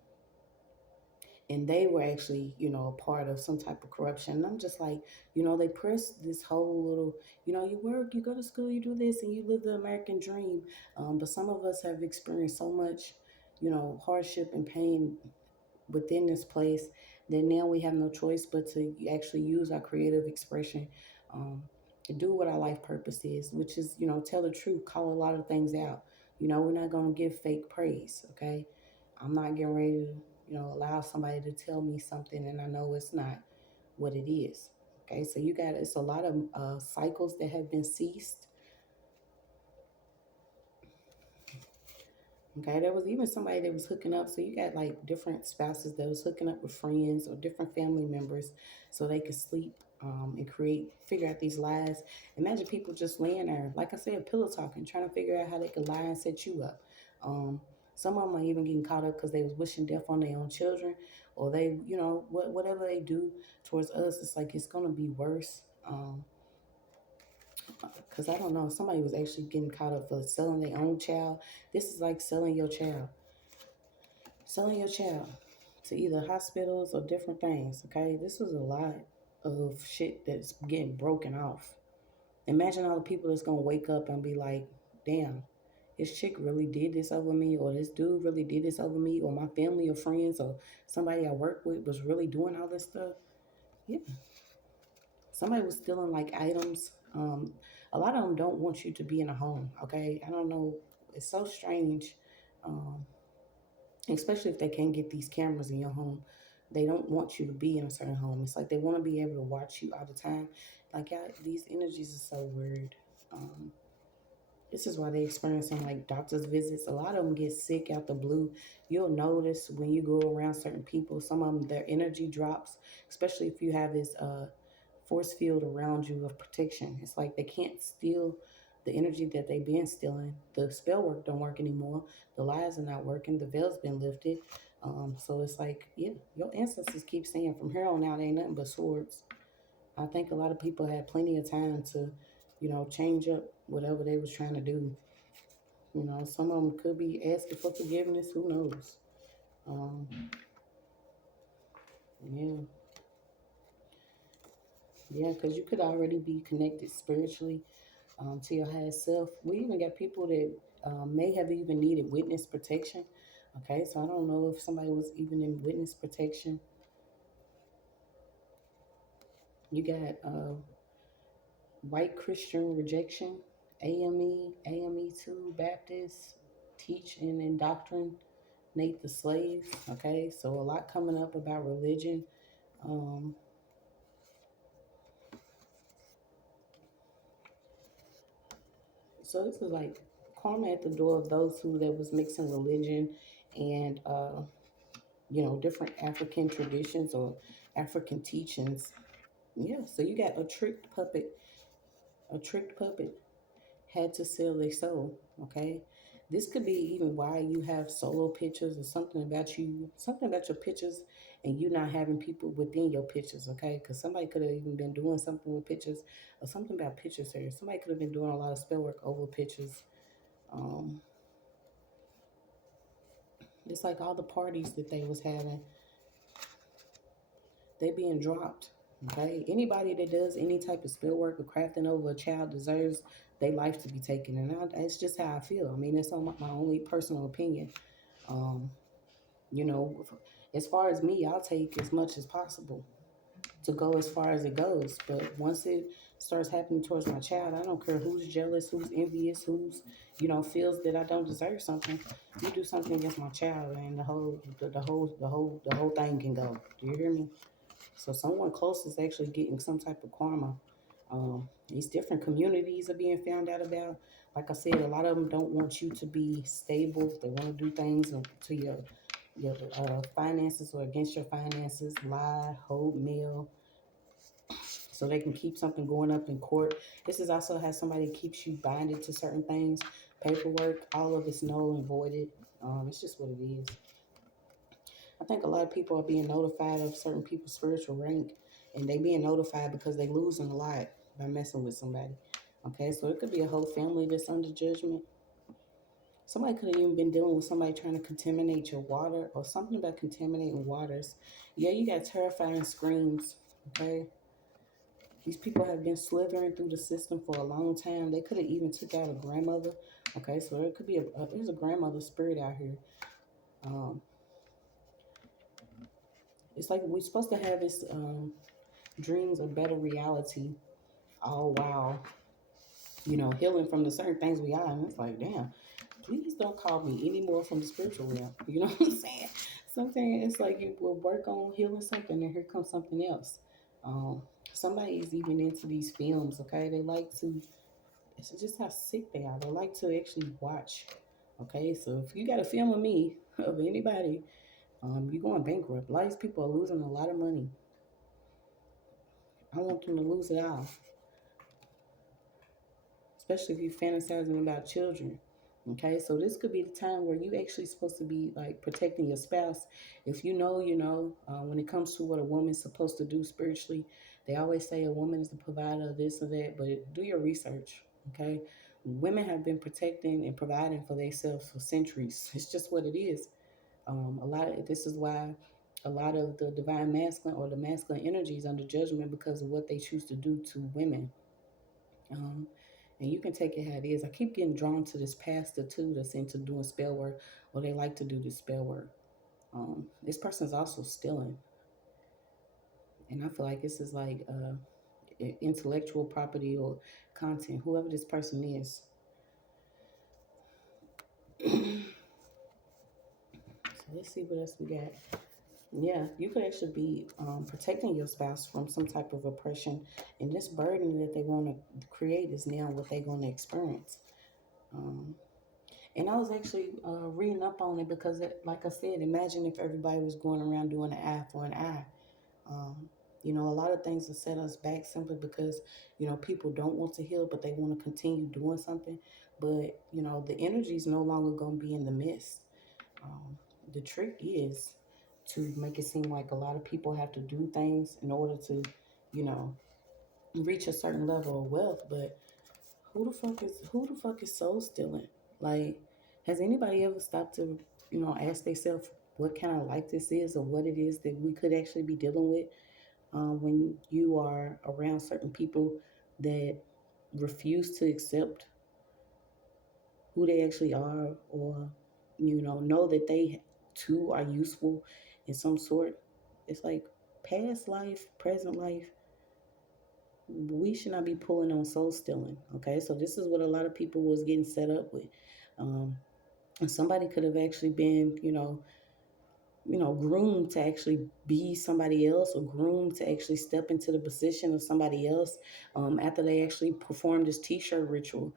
and they were actually, a part of some type of corruption. And I'm just like, they press this whole little, you work, you go to school, you do this, and you live the American dream. But some of us have experienced so much, hardship and pain within this place that now we have no choice but to actually use our creative expression, um, to do what our life purpose is, which is, tell the truth, call a lot of things out. We're not going to give fake praise, okay? I'm not getting ready to, allow somebody to tell me something and I know it's not what it is. Okay, so it's a lot of cycles that have been ceased. Okay, there was even somebody that was hooking up. So you got like different spouses that was hooking up with friends or different family members so they could sleep, and figure out these lies. Imagine people just laying there, like I said, pillow talking, trying to figure out how they could lie and set you up. Um, some of them are even getting caught up because they was wishing death on their own children, or they, whatever they do towards us, it's like it's gonna be worse. Because I don't know, somebody was actually getting caught up for selling their own child. This is like selling your child to either hospitals or different things. Okay, this was a lot of shit that's getting broken off. Imagine all the people that's gonna wake up and be like, damn, this chick really did this over me, or this dude really did this over me, or my family or friends or somebody I work with was really doing all this stuff. Yeah, somebody was stealing like items. A lot of them don't want you to be in a home. Okay, I don't know. It's so strange, um, especially if they can't get these cameras in your home. They don't want you to be in a certain home. It's like they want to be able to watch you all the time. Like, yeah, these energies are so weird. Um, this is why they experiencing like doctor's visits. A lot of them get sick out the blue. You'll notice when you go around certain people, some of them their energy drops, especially if you have this force field around you of protection. It's like they can't steal the energy that they've been stealing. The spell work don't work anymore. The lies are not working. The veil's been lifted. So it's like, yeah, your ancestors keep saying from here on out ain't nothing but swords. I think a lot of people had plenty of time to, change up whatever they was trying to do. Some of them could be asking for forgiveness. Who knows? Um, yeah, yeah, because you could already be connected spiritually, to your higher self. We even got people that may have even needed witness protection. Okay, so I don't know if somebody was even in witness protection. You got white Christian rejection, AME 2, Baptist, teach and indoctrinate the slave. Okay, so a lot coming up about religion. Um, so this is like karma at the door of those who that was mixing religion and different African traditions or African teachings. Yeah, so you got a tricked puppet had to sell their soul. Okay, this could be even why you have solo pictures or something about your pictures, and you not having people within your pictures. Okay, because somebody could have even been doing something with pictures or something about pictures here. Somebody could have been doing a lot of spell work over pictures. Um, it's like all the parties that they was having, they being dropped. Okay, anybody that does any type of spell work or crafting over a child deserves their life to be taken, and it's just how I feel. I mean, it's on my only personal opinion. Um, you know, as far as me, I'll take as much as possible to go as far as it goes. But once it starts happening towards my child, I don't care who's jealous, who's envious, who's feels that I don't deserve something. You do something against my child, and the whole thing can go. Do you hear me? So someone close is actually getting some type of karma. These different communities are being found out about. Like I said, a lot of them don't want you to be stable. They want to do things to your finances or against your finances, lie, hold meal, so they can keep something going up in court. This is also how somebody keeps you binded to certain things, paperwork, all of it's null and voided. It's just what it is. I think a lot of people are being notified of certain people's spiritual rank, and they being notified because they losing a lot. by messing with somebody. Okay, so it could be a whole family that's under judgment. Somebody could have even been dealing with somebody trying to contaminate your water or something about contaminating waters. Yeah, you got terrifying screams. Okay, these people have been slithering through the system for a long time. They could have even took out a grandmother. Okay, so there could be there's a grandmother spirit out here. Um, it's like we're supposed to have this dreams of better reality. Oh wow, healing from the certain things we are, and it's like, damn, please don't call me anymore from the spiritual realm. You know what I'm saying? Sometimes it's like you will work on healing something, and here comes something else. Um, somebody is even into these films. Okay, they like to. It's just how sick they are. They like to actually watch. Okay, so if you got a film of me, of anybody, you're going bankrupt. A lot of these people are losing a lot of money. I want them to lose it all, especially if you're fantasizing about children. Okay, so this could be the time where you actually supposed to be like protecting your spouse. If you know, when it comes to what a woman's supposed to do spiritually, they always say a woman is the provider of this or that, but do your research. Okay, women have been protecting and providing for themselves for centuries. It's just what it is. This is why a lot of the divine masculine or the masculine energy is under judgment because of what they choose to do to women. Um, and you can take it how it is. I keep getting drawn to this pastor too that's into doing spell work, or they like to do this spell work. This person is also stealing, and I feel like this is like intellectual property or content. Whoever this person is. So let's see what else we got. Yeah, you could actually be protecting your spouse from some type of oppression, and this burden that they want to create is now what they're going to experience. Um, And I was actually reading up on it because, like I said, imagine if everybody was going around doing an eye for an eye. Um, a lot of things will set us back simply because, people don't want to heal, but they want to continue doing something. But, the energy is no longer going to be in the midst. Um, the trick is to make it seem like a lot of people have to do things in order to, you know, reach a certain level of wealth. But who the fuck is soul stealing? Like, has anybody ever stopped to, ask themselves what kind of life this is or what it is that we could actually be dealing with when you are around certain people that refuse to accept who they actually are, or know that they too are useful in some sort? It's like past life, present life, we should not be pulling on soul stealing. Okay, so this is what a lot of people was getting set up with. And somebody could have actually been, groomed to actually be somebody else, or groomed to actually step into the position of somebody else after they actually perform this t-shirt ritual.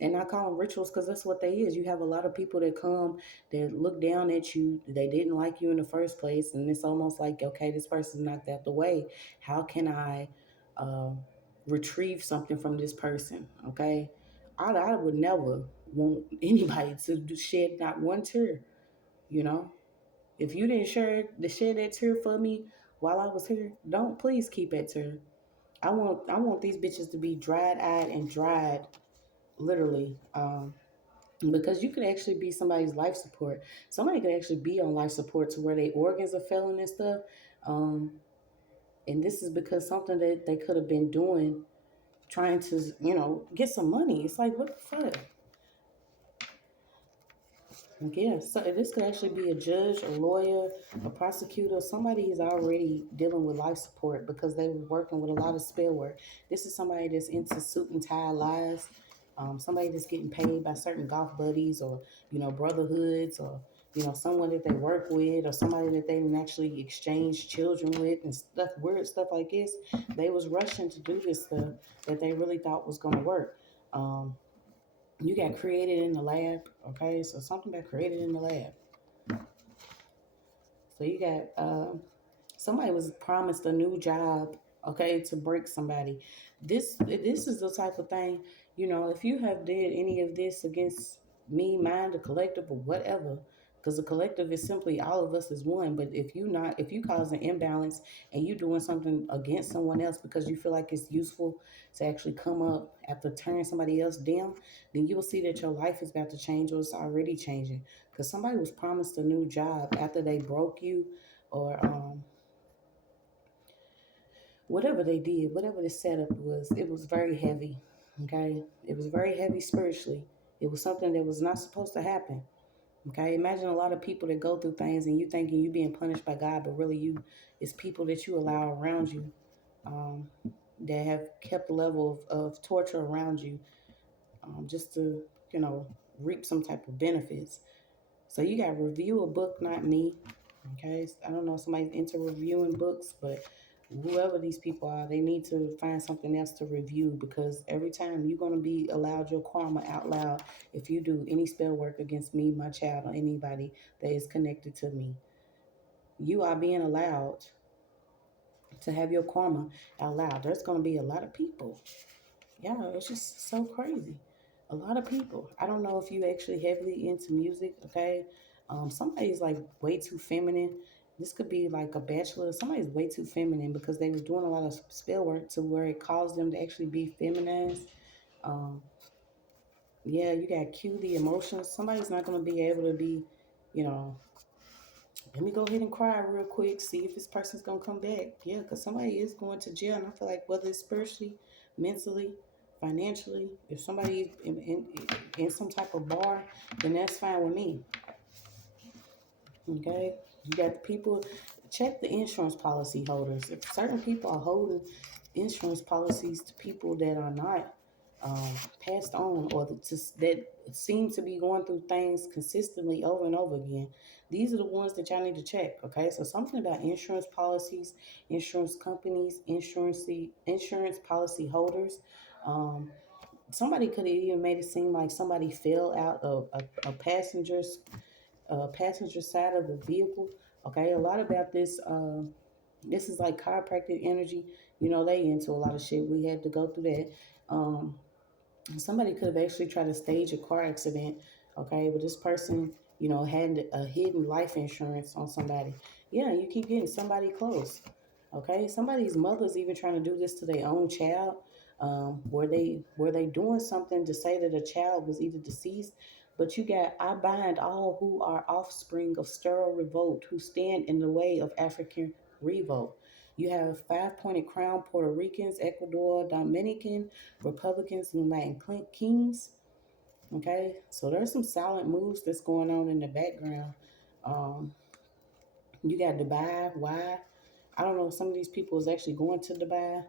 And I call them rituals because that's what they is. You have a lot of people that come, that look down at you. They didn't like you in the first place, and it's almost like, okay, this person's knocked out the way. How can I uh, retrieve something from this person? Okay, I would never want anybody to shed not one tear. You know, if you didn't shed that tear for me while I was here, don't please keep that tear. I want these bitches to be dried eyed and dried, literally. Because you could actually be somebody's life support. Somebody could actually be on life support to where their organs are failing and stuff. Um, and this is because something that they could have been doing, trying to, get some money. It's like, what the fuck? Yeah, so this could actually be a judge, a lawyer, a prosecutor. Somebody is already dealing with life support because they were working with a lot of spell work. This is somebody that's into suit and tie lives. Somebody that's getting paid by certain golf buddies, or brotherhoods, or someone that they work with, or somebody that they didn't actually exchange children with, and stuff, weird stuff like this. They was rushing to do this stuff that they really thought was going to work. You got created in the lab. Okay, so something got created in the lab. So you got somebody was promised a new job, okay, to break somebody. This is the type of thing, if you have did any of this against me, mind, the collective, or whatever, because the collective is simply all of us as one. But if you cause an imbalance and you doing something against someone else because you feel like it's useful to actually come up after turning somebody else down, then you will see that your life is about to change, or it's already changing, because somebody was promised a new job after they broke you, or whatever they did, whatever the setup was. It was very heavy. Okay, it was very heavy spiritually. It was something that was not supposed to happen. Okay, imagine a lot of people that go through things and you thinking you being punished by God, but really it's people that you allow around you, um, that have kept a level of torture around you, just to, you know, reap some type of benefits. So you got to review a book, not me. Okay, I don't know if somebody's into reviewing books, but whoever these people are, they need to find something else to review, because every time you're going to be allowed your karma out loud if you do any spell work against me, my child, or anybody that is connected to me. You are being allowed to have your karma out loud. There's going to be a lot of people. Yeah, it's just so crazy. A lot of people. I don't know if you actually heavily into music, okay? Somebody's like way too feminine. This could be like a bachelor. Somebody's way too feminine because they was doing a lot of spell work to where it caused them to actually be feminized. Um, yeah, you got cue the emotions. Somebody's not going to be able to be, you know, let me go ahead and cry real quick, see if this person's gonna come back. Yeah, because somebody is going to jail, and I feel like whether it's spiritually, mentally, financially, if somebody in some type of bar, then that's fine with me. Okay, you got the people. Check the insurance policy holders. If certain people are holding insurance policies to people that are not um, passed on, or that seem to be going through things consistently over and over again, these are the ones that y'all need to check. Okay, so something about insurance policies, insurance companies, insurance policy holders. Um, Somebody could have even made it seem like somebody fell out of a passenger side of the vehicle. Okay, a lot about this. This is like chiropractic energy. You know, they into a lot of shit. We had to go through that. Um, Somebody could have actually tried to stage a car accident. Okay, but this person, you know, had a hidden life insurance on somebody. Yeah, you keep getting somebody close. Okay, somebody's mother's even trying to do this to their own child. Were they doing something to say that a child was either deceased? But you got, I bind all who are offspring of sterile revolt, who stand in the way of African revolt. You have five-pointed crown Puerto Ricans, Ecuador, Dominican, Republicans, and Latin kings. Okay, so there's some silent moves that's going on in the background. Um, you got Dubai. Why? I don't know if some of these people is actually going to Dubai.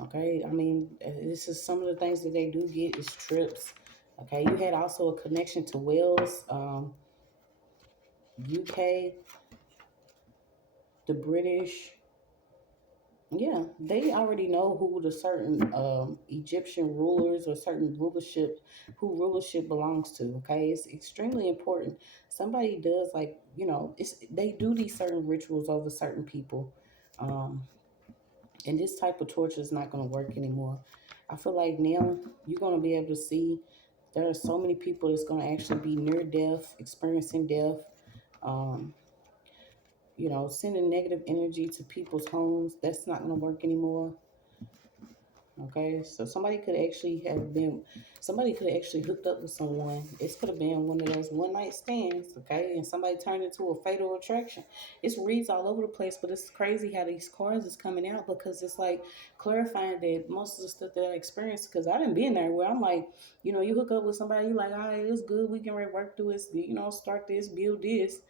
Okay, I mean, this is some of the things that they do get is trips. Okay, you had also a connection to Wales, UK, the British. Yeah, they already know who the certain Egyptian rulers or certain who rulership belongs to. Okay, it's extremely important. Somebody does, like, you know, they do these certain rituals over certain people, um, and this type of torture is not going to work anymore. I feel like now you're going to be able to see there are so many people that's going to actually be near death, experiencing death. Um, you know, sending negative energy to people's homes. That's not going to work anymore. Okay, so somebody could have actually hooked up with someone. It could have been one of those one night stands, okay, and somebody turned into a fatal attraction. It's reads all over the place, but it's crazy how these cards is coming out, because it's like clarifying that most of the stuff that I experienced, because I didn't been there, where I'm like, you know, you hook up with somebody, you like, all right, it's good, we can work through this, you know, start this, build this,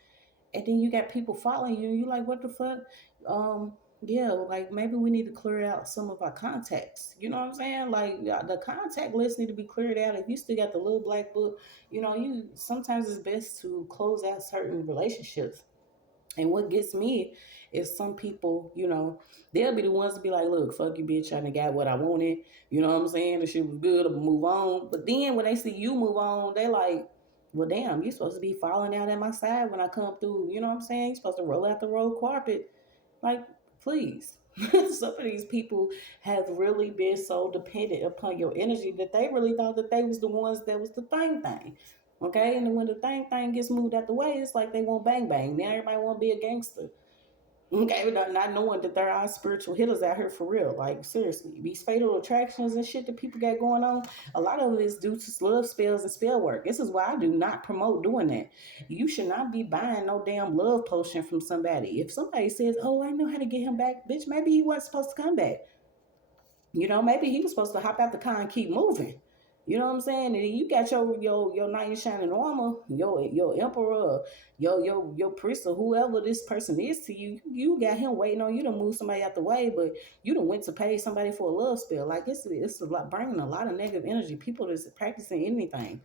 and then you got people following you, and you like, what the fuck? Um, yeah, like maybe we need to clear out some of our contacts. You know what I'm saying? Like the contact list need to be cleared out. If you still got the little black book, you know, you sometimes it's best to close out certain relationships. And what gets me is some people, you know, they'll be the ones to be like, look, fuck you, bitch, I done got what I wanted. You know what I'm saying? The shit was good, I'm gonna move on. But then when they see you move on, they like, well, damn, you supposed to be falling out at my side when I come through. You know what I'm saying? You're supposed to roll out the road carpet. Like, please. Some of these people have really been so dependent upon your energy that they really thought that they was the ones that was the thing. Okay, and then when the thing gets moved out the way, it's like they want bang bang. Now everybody want to be a gangster. Okay, not knowing that there are spiritual hitters out here for real. Like seriously, these fatal attractions and shit that people got going on, a lot of it is due to love spells and spell work. This is why I do not promote doing that. You should not be buying no damn love potion from somebody. If somebody says, "Oh, I know how to get him back," bitch, maybe he wasn't supposed to come back. You know, maybe he was supposed to hop out the car and keep moving. You know what I'm saying? And you got your knight in shining armor, your emperor, your priest or whoever this person is to you. You got him waiting on you to move somebody out the way, but you done went to pay somebody for a love spell. Like it's a lot bringing a lot of negative energy. People that's practicing anything.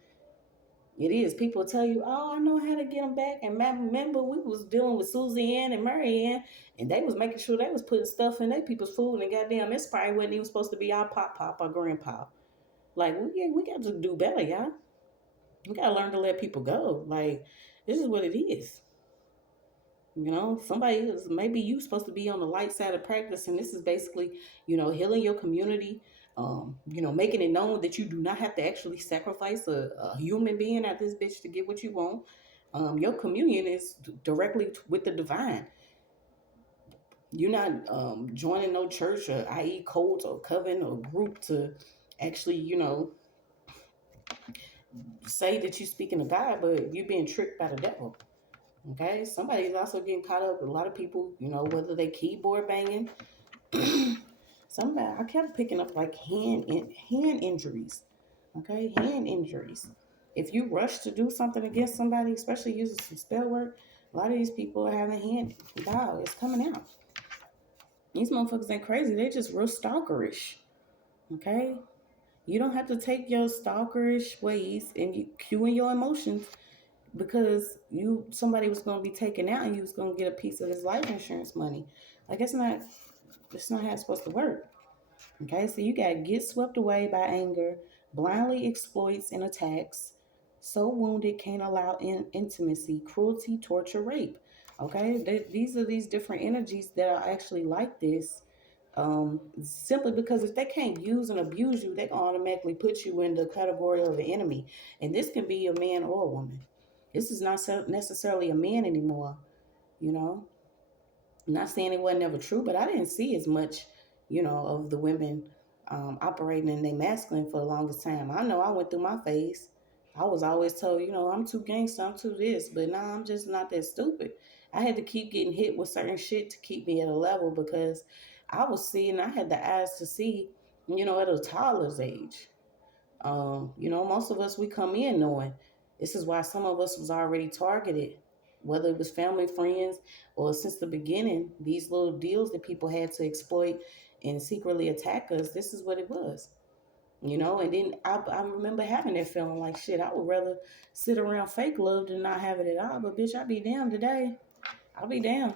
It is. People tell you, "Oh, I know how to get them back." And remember, we was dealing with Susie Ann and Mary Ann, and they was making sure they was putting stuff in their people's food. And goddamn, this probably wasn't even supposed to be our pop or grandpa. Like, we got to do better, y'all. We got to learn to let people go. Like, this is what it is. You know, somebody is maybe you supposed to be on the light side of practice, and this is basically, healing your community. Making it known that you do not have to actually sacrifice a human being at this bitch to get what you want. Your communion is directly with the divine. You're not joining no church or i.e. cult or coven or group to actually, say that you're speaking to God, but you're being tricked by the devil. Okay, somebody's also getting caught up. A lot of people, whether they keyboard banging, somebody I kept picking up like hand injuries. Okay, hand injuries. If you rush to do something against somebody, especially using some spell work, a lot of these people are having hand. Wow, it's coming out. These motherfuckers ain't crazy. They just real stalkerish. Okay, you don't have to take your stalkerish ways and you cueing your emotions because somebody was going to be taken out and you was going to get a piece of his life insurance money. Like it's not how it's supposed to work. Okay, so you got to get swept away by anger, blindly exploits and attacks, so wounded can't allow intimacy, cruelty, torture, rape. Okay, these are these different energies that are actually like this. Simply because if they can't use and abuse you, they can automatically put you in the category of an enemy. And this can be a man or a woman. This is not necessarily a man anymore, you know. I'm not saying it wasn't ever true, but I didn't see as much, of the women operating in their masculine for the longest time. I know I went through my phase. I was always told, I'm too gangster, I'm too this, but nah, I'm just not that stupid. I had to keep getting hit with certain shit to keep me at a level because I had the eyes to see, at a toddler's age. Most of us we come in knowing this is why some of us was already targeted, whether it was family, friends, or since the beginning, these little deals that people had to exploit and secretly attack us. This is what it was. And then I remember having that feeling like shit. I would rather sit around fake love than not have it at all. But bitch, I'll be damned today. I'll be damned.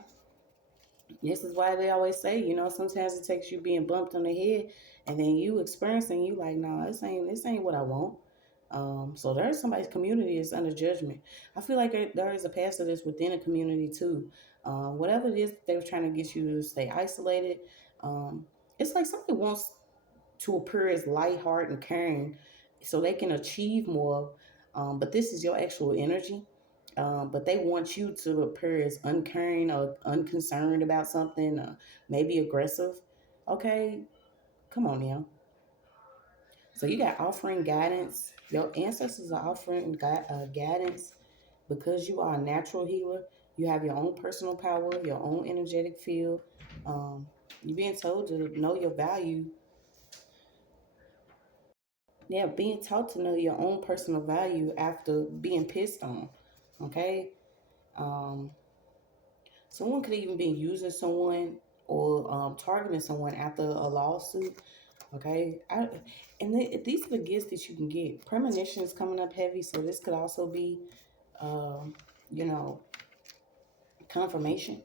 This is why they always say, sometimes it takes you being bumped on the head and then you experiencing you like, no, this ain't what I want. So there's somebody's community is under judgment. I feel like there is a pastor that's within a community too. Whatever it is that they were trying to get you to stay isolated. It's like somebody wants to appear as lighthearted and caring so they can achieve more. But this is your actual energy. But they want you to appear as uncaring or unconcerned about something, maybe aggressive. Okay, come on now. So you got offering guidance. Your ancestors are offering guidance because you are a natural healer. You have your own personal power, your own energetic field. Um, you're being told to know your value. Yeah, being taught to know your own personal value after being pissed on. Okay. Um, Someone could even be using someone or targeting someone after a lawsuit. Okay, these are the gifts that you can get. Premonition is coming up heavy, so this could also be, um, you know, confirmation.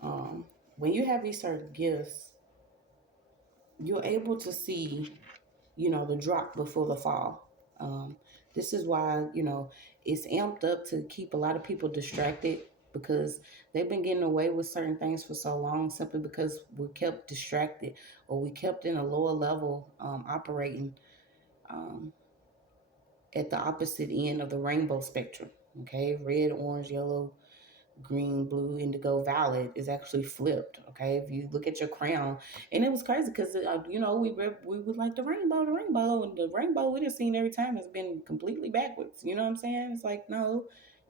When you have these certain gifts, you're able to see, the drop before the fall. This is why, it's amped up to keep a lot of people distracted because they've been getting away with certain things for so long simply because we kept distracted or we kept in a lower level operating. Um, at the opposite end of the rainbow spectrum. Okay, red, orange, yellow, green, blue, indigo, violet is actually flipped. Okay, if you look at your crown, and it was crazy because we would like and the rainbow we just seen every time has been completely backwards. You know what I'm saying? It's like, no,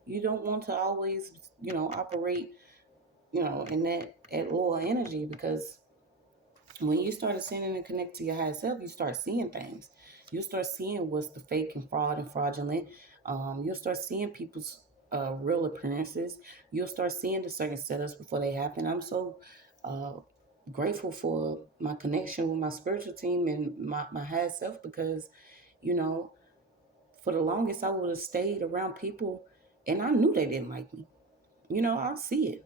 you don't want to always operate in that lower energy, because when you start ascending and connect to your higher self, you start seeing things. You'll start seeing what's the fake and fraud and fraudulent. You'll start seeing people's real appearances. You'll start seeing the certain setups before they happen. I'm so uh, grateful for my connection with my spiritual team and my higher self, because, you know, for the longest I would have stayed around people and I knew they didn't like me. I see it.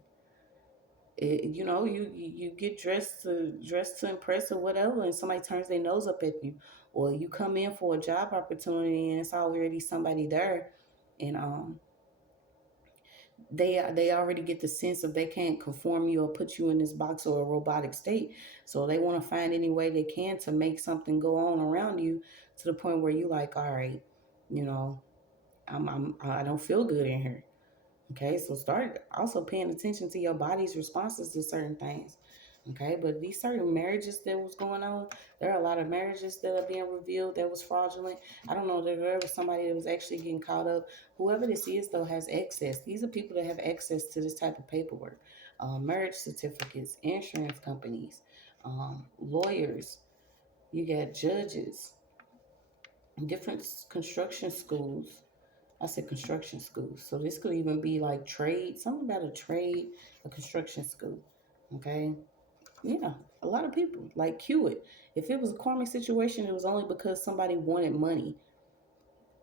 You get dressed to impress or whatever, and somebody turns their nose up at you, or you come in for a job opportunity and it's already somebody there, and they already get the sense of they can't conform you or put you in this box or a robotic state, so they want to find any way they can to make something go on around you, to the point where you like, all right, you know, I don't feel good in here. Okay, so start also paying attention to your body's responses to certain things. Okay, but these certain marriages that was going on, there are a lot of marriages that are being revealed that was fraudulent. I don't know if there was somebody that was actually getting caught up. Whoever this is, though, has access. These are people that have access to this type of paperwork, marriage certificates, insurance companies, lawyers. You got judges, different construction schools. I said construction school. So this could even be like trade, something about a trade, a construction school. Okay. Yeah. A lot of people like Hewitt. If it was a karmic situation, it was only because somebody wanted money.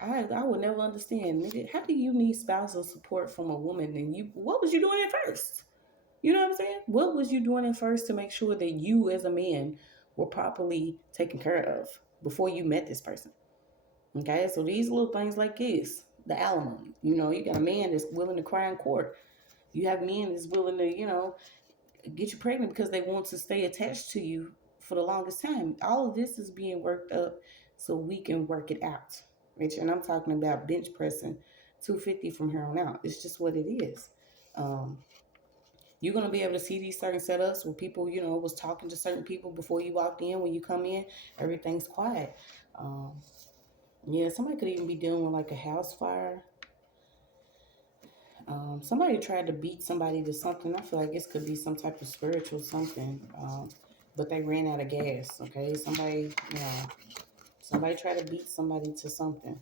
I would never understand. Nigga, how do you need spousal support from a woman? And what was you doing at first? You know what I'm saying? What was you doing at first to make sure that you as a man were properly taken care of before you met this person? Okay, so these little things like this, the alimony, you got a man that's willing to cry in court. You have men that's willing to, get you pregnant because they want to stay attached to you for the longest time. All of this is being worked up so we can work it out. Rich, and I'm talking about bench pressing 250 from here on out. It's just what it is. Um, you're gonna be able to see these certain setups where people, was talking to certain people before you walked in. When you come in, everything's quiet. Um, Yeah, somebody could even be dealing with like a house fire. Somebody tried to beat somebody to something. I feel like this could be some type of spiritual something, but they ran out of gas. Okay, somebody tried to beat somebody to something.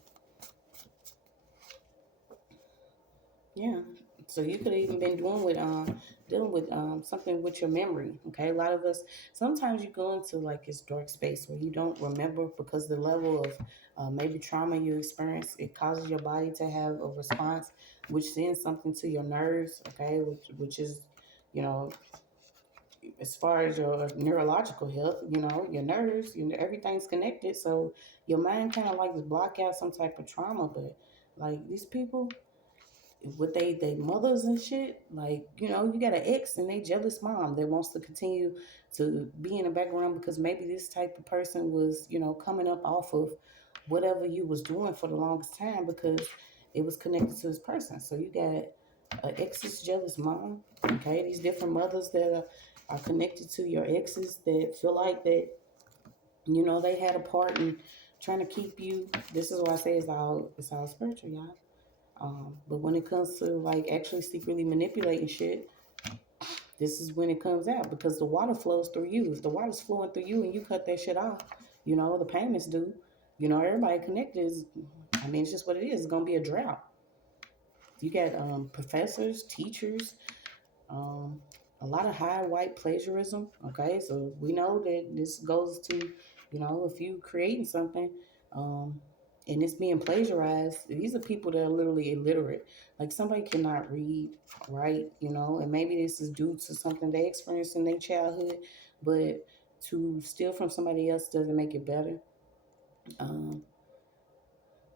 Yeah. So you could have even been dealing with something with your memory. Okay, a lot of us, sometimes you go into like this dark space where you don't remember because the level of maybe trauma you experience, it causes your body to have a response, which sends something to your nerves. Okay, which is, you know, as far as your neurological health, your nerves, everything's connected. So your mind kind of like block out some type of trauma, but like these people with they mothers and shit, like, you got an ex and they jealous mom that wants to continue to be in the background because maybe this type of person was, coming up off of whatever you was doing for the longest time because it was connected to this person. So you got an ex's jealous mom. Okay, these different mothers that are connected to your exes that feel like that, they had a part in trying to keep you. This is why I say it's all spiritual, y'all. But when it comes to like actually secretly manipulating shit, this is when it comes out because the water flows through you. If the water's flowing through you and you cut that shit off, the payments do. Everybody connected is, I mean, it's just what it is. It's gonna be a drought. You got professors, teachers, um, a lot of high white plagiarism. Okay, so we know that this goes to, if you creating something, um, and it's being plagiarized, these are people that are literally illiterate. Like somebody cannot read, write, and maybe this is due to something they experienced in their childhood, but to steal from somebody else doesn't make it better. Um,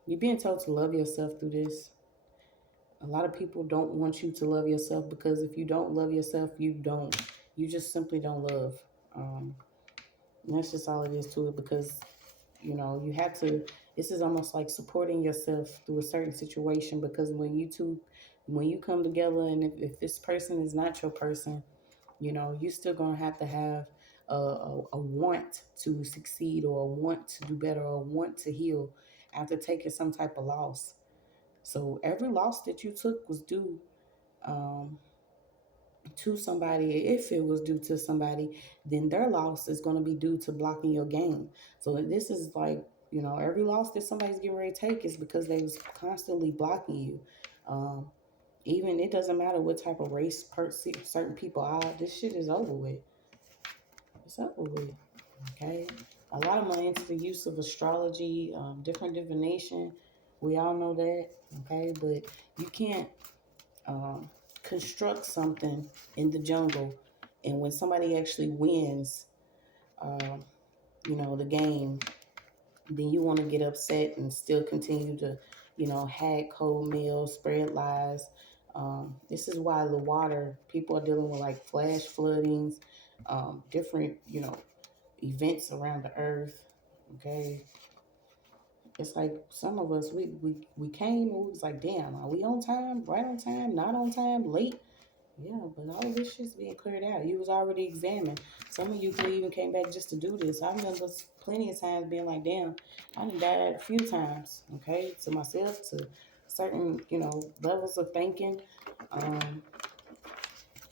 you're being told to love yourself through this. A lot of people don't want you to love yourself because if you don't love yourself, you just simply don't love. And that's just all it is to it, because You have to, this is almost like supporting yourself through a certain situation, because when you come together, and if this person is not your person, you still gonna have to have a want to succeed, or a want to do better, or a want to heal after taking some type of loss. So every loss that you took was due, um, to somebody. If it was due to somebody, then their loss is going to be due to blocking your game. So this is like, every loss that somebody's getting ready to take is because they was constantly blocking you. Um, Even, it doesn't matter what type of race certain people are. This shit is over with. It's over with. Okay. A lot of money into the use of astrology, different divination. We all know that. Okay, but you can't, um, construct something in the jungle, and when somebody actually wins, um, the game, then you want to get upset and still continue to, hack cold meals, spread lies. This is why the water, people are dealing with like flash floodings, different, events around the earth. Okay, it's like some of us, we came and we was like, damn, are we on time, right on time, not on time, late? Yeah, but all of this shit's being cleared out. You was already examined. Some of you could even came back just to do this. I remember plenty of times being like, damn, I done died a few times, okay? To myself, to certain, levels of thinking.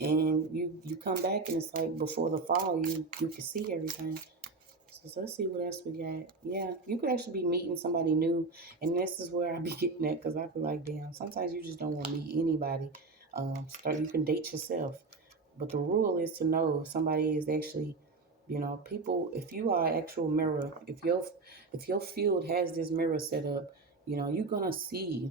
And you come back and it's like before the fall, you can see everything. So let's see what else we got. Yeah, you could actually be meeting somebody new. And this is where I be getting at, because I feel like, damn, sometimes you just don't want to meet anybody. You can date yourself. But the rule is to know if somebody is actually, people, if you are an actual mirror, if your field has this mirror set up, you're going to see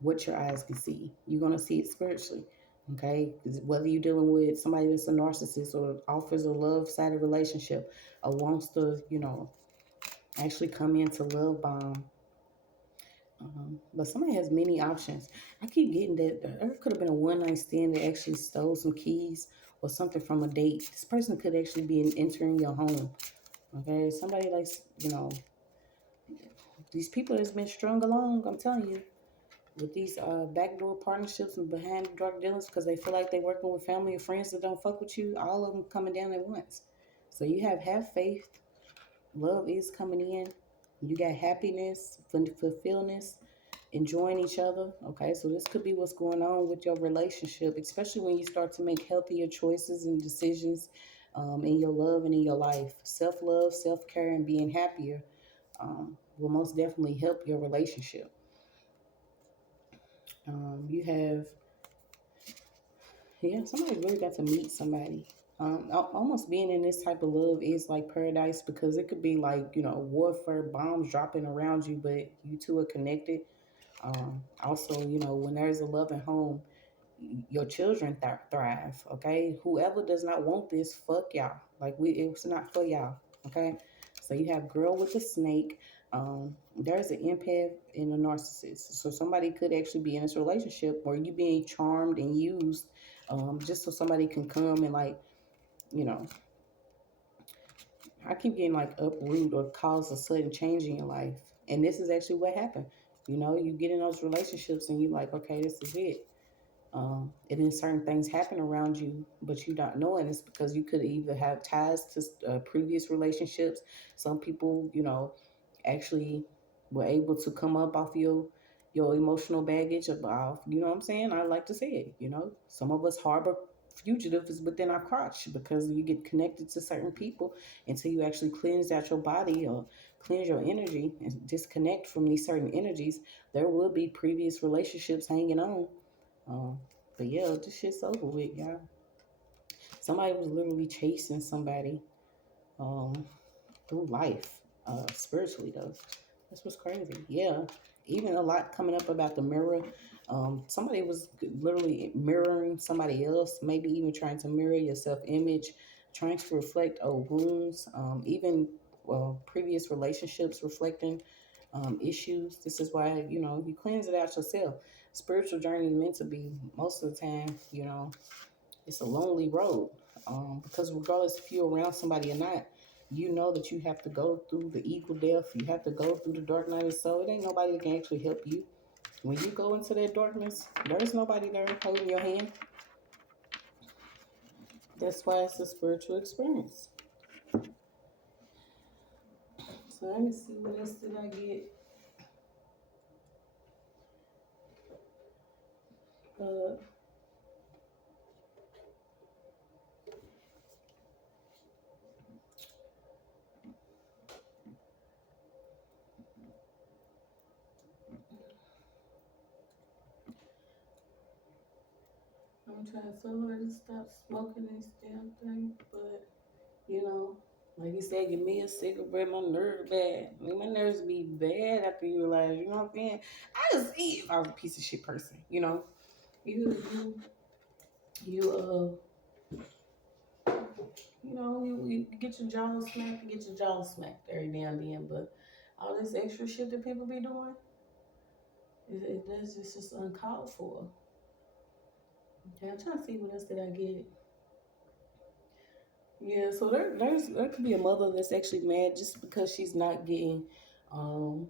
what your eyes can see. You're going to see it spiritually. Okay, whether you're dealing with somebody that's a narcissist, or offers a love-sided relationship, or wants to, actually come into love bomb. But somebody has many options. I keep getting that there could have been a one night stand that actually stole some keys or something from a date. This person could actually be entering your home. Okay, somebody likes, these people that's been strung along. I'm telling you, with these backdoor partnerships and behind drug dealers, because they feel like they're working with family or friends that don't fuck with you. All of them coming down at once. So you have faith. Love is coming in. You got happiness, fulfillment, enjoying each other. Okay, so this could be what's going on with your relationship, especially when you start to make healthier choices and decisions, in your love and in your life. Self-love, self-care, and being happier, will most definitely help your relationship. You have, yeah, somebody really got to meet somebody. Almost being in this type of love is like paradise, because it could be like, warfare, bombs dropping around you, but you two are connected. Also, when there's a loving home, your children thrive. Okay, whoever does not want this, fuck y'all. Like, it's not for y'all. Okay, so you have girl with the snake. There's an empath and a narcissist. So somebody could actually be in this relationship where you being charmed and used, just so somebody can come and, like, you know, I keep getting like uproot or cause a sudden change in your life. And this is actually what happened. You get in those relationships and you like, okay, this is it. And then certain things happen around you, but you not knowing it's because you could either have ties to previous relationships. Some people, actually were able to come up off your emotional baggage about, what I'm saying? I like to say it, some of us harbor fugitives within our crotch because you get connected to certain people until you actually cleanse out your body or cleanse your energy and disconnect from these certain energies. There will be previous relationships hanging on. um, but yeah, this shit's over with, y'all. Somebody was literally chasing somebody, um, through life, spiritually though. That's what's crazy. Yeah, even a lot coming up about the mirror. Somebody was literally mirroring somebody else, maybe even trying to mirror your self-image, trying to reflect old wounds, even previous relationships reflecting issues. This is why, you cleanse it out yourself. Spiritual journey is meant to be, most of the time, it's a lonely road, because regardless if you're around somebody or not, you know that you have to go through the equal death. You have to go through the dark night of the soul. It ain't nobody that can actually help you. When you go into that darkness, there's nobody there holding your hand. That's why it's a spiritual experience. So let me see, what else did I get? Uh, I'm trying so hard to stop smoking this damn thing, but you know, like you said, give me a cigarette, my nerves bad. I mean, my nerves be bad after you realize, you know what I'm saying? I just see if I was a piece of shit person, you know. You you get your jaw smacked, get your jaw smacked every now and then, but all this extra shit that people be doing, it's just uncalled for. Okay, I'm trying to see what else did I get. Yeah, so there could be a mother that's actually mad just because she's not getting, um,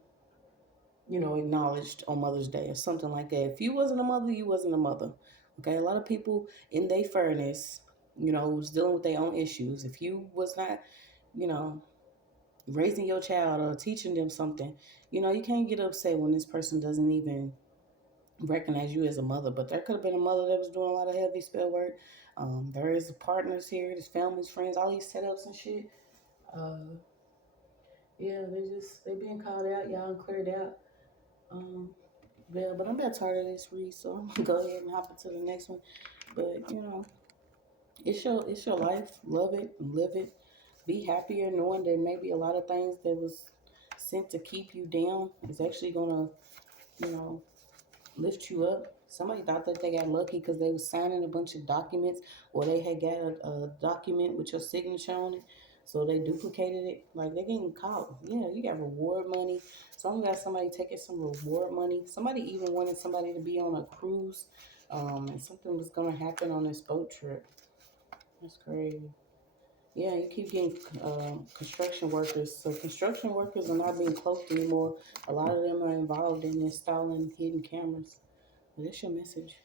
acknowledged on Mother's Day or something like that. If you wasn't a mother, you wasn't a mother. Okay, a lot of people in their fairness, was dealing with their own issues. If you was not, you know, raising your child or teaching them something, you can't get upset when this person doesn't even recognize you as a mother. But there could have been a mother that was doing a lot of heavy spell work. There is partners here, there's families, friends, all these setups and shit. Uh, yeah, they being called out, y'all, and cleared out. Um, yeah, but I'm about tired of this read, so I'm gonna go ahead and hop into the next one. But it's your life. Love it and live it. Be happier knowing that maybe a lot of things that was sent to keep you down is actually gonna, you know, lift you up. Somebody thought that they got lucky because they was signing a bunch of documents, or they had got a document with your signature on it. So they duplicated it. Like, they getting caught. Yeah, you got reward money. Some got somebody taking some reward money. Somebody even wanted somebody to be on a cruise. And something was gonna happen on this boat trip. That's crazy. Yeah, you keep getting construction workers. So construction workers are not being cloaked anymore. A lot of them are involved in installing hidden cameras. But that's your message.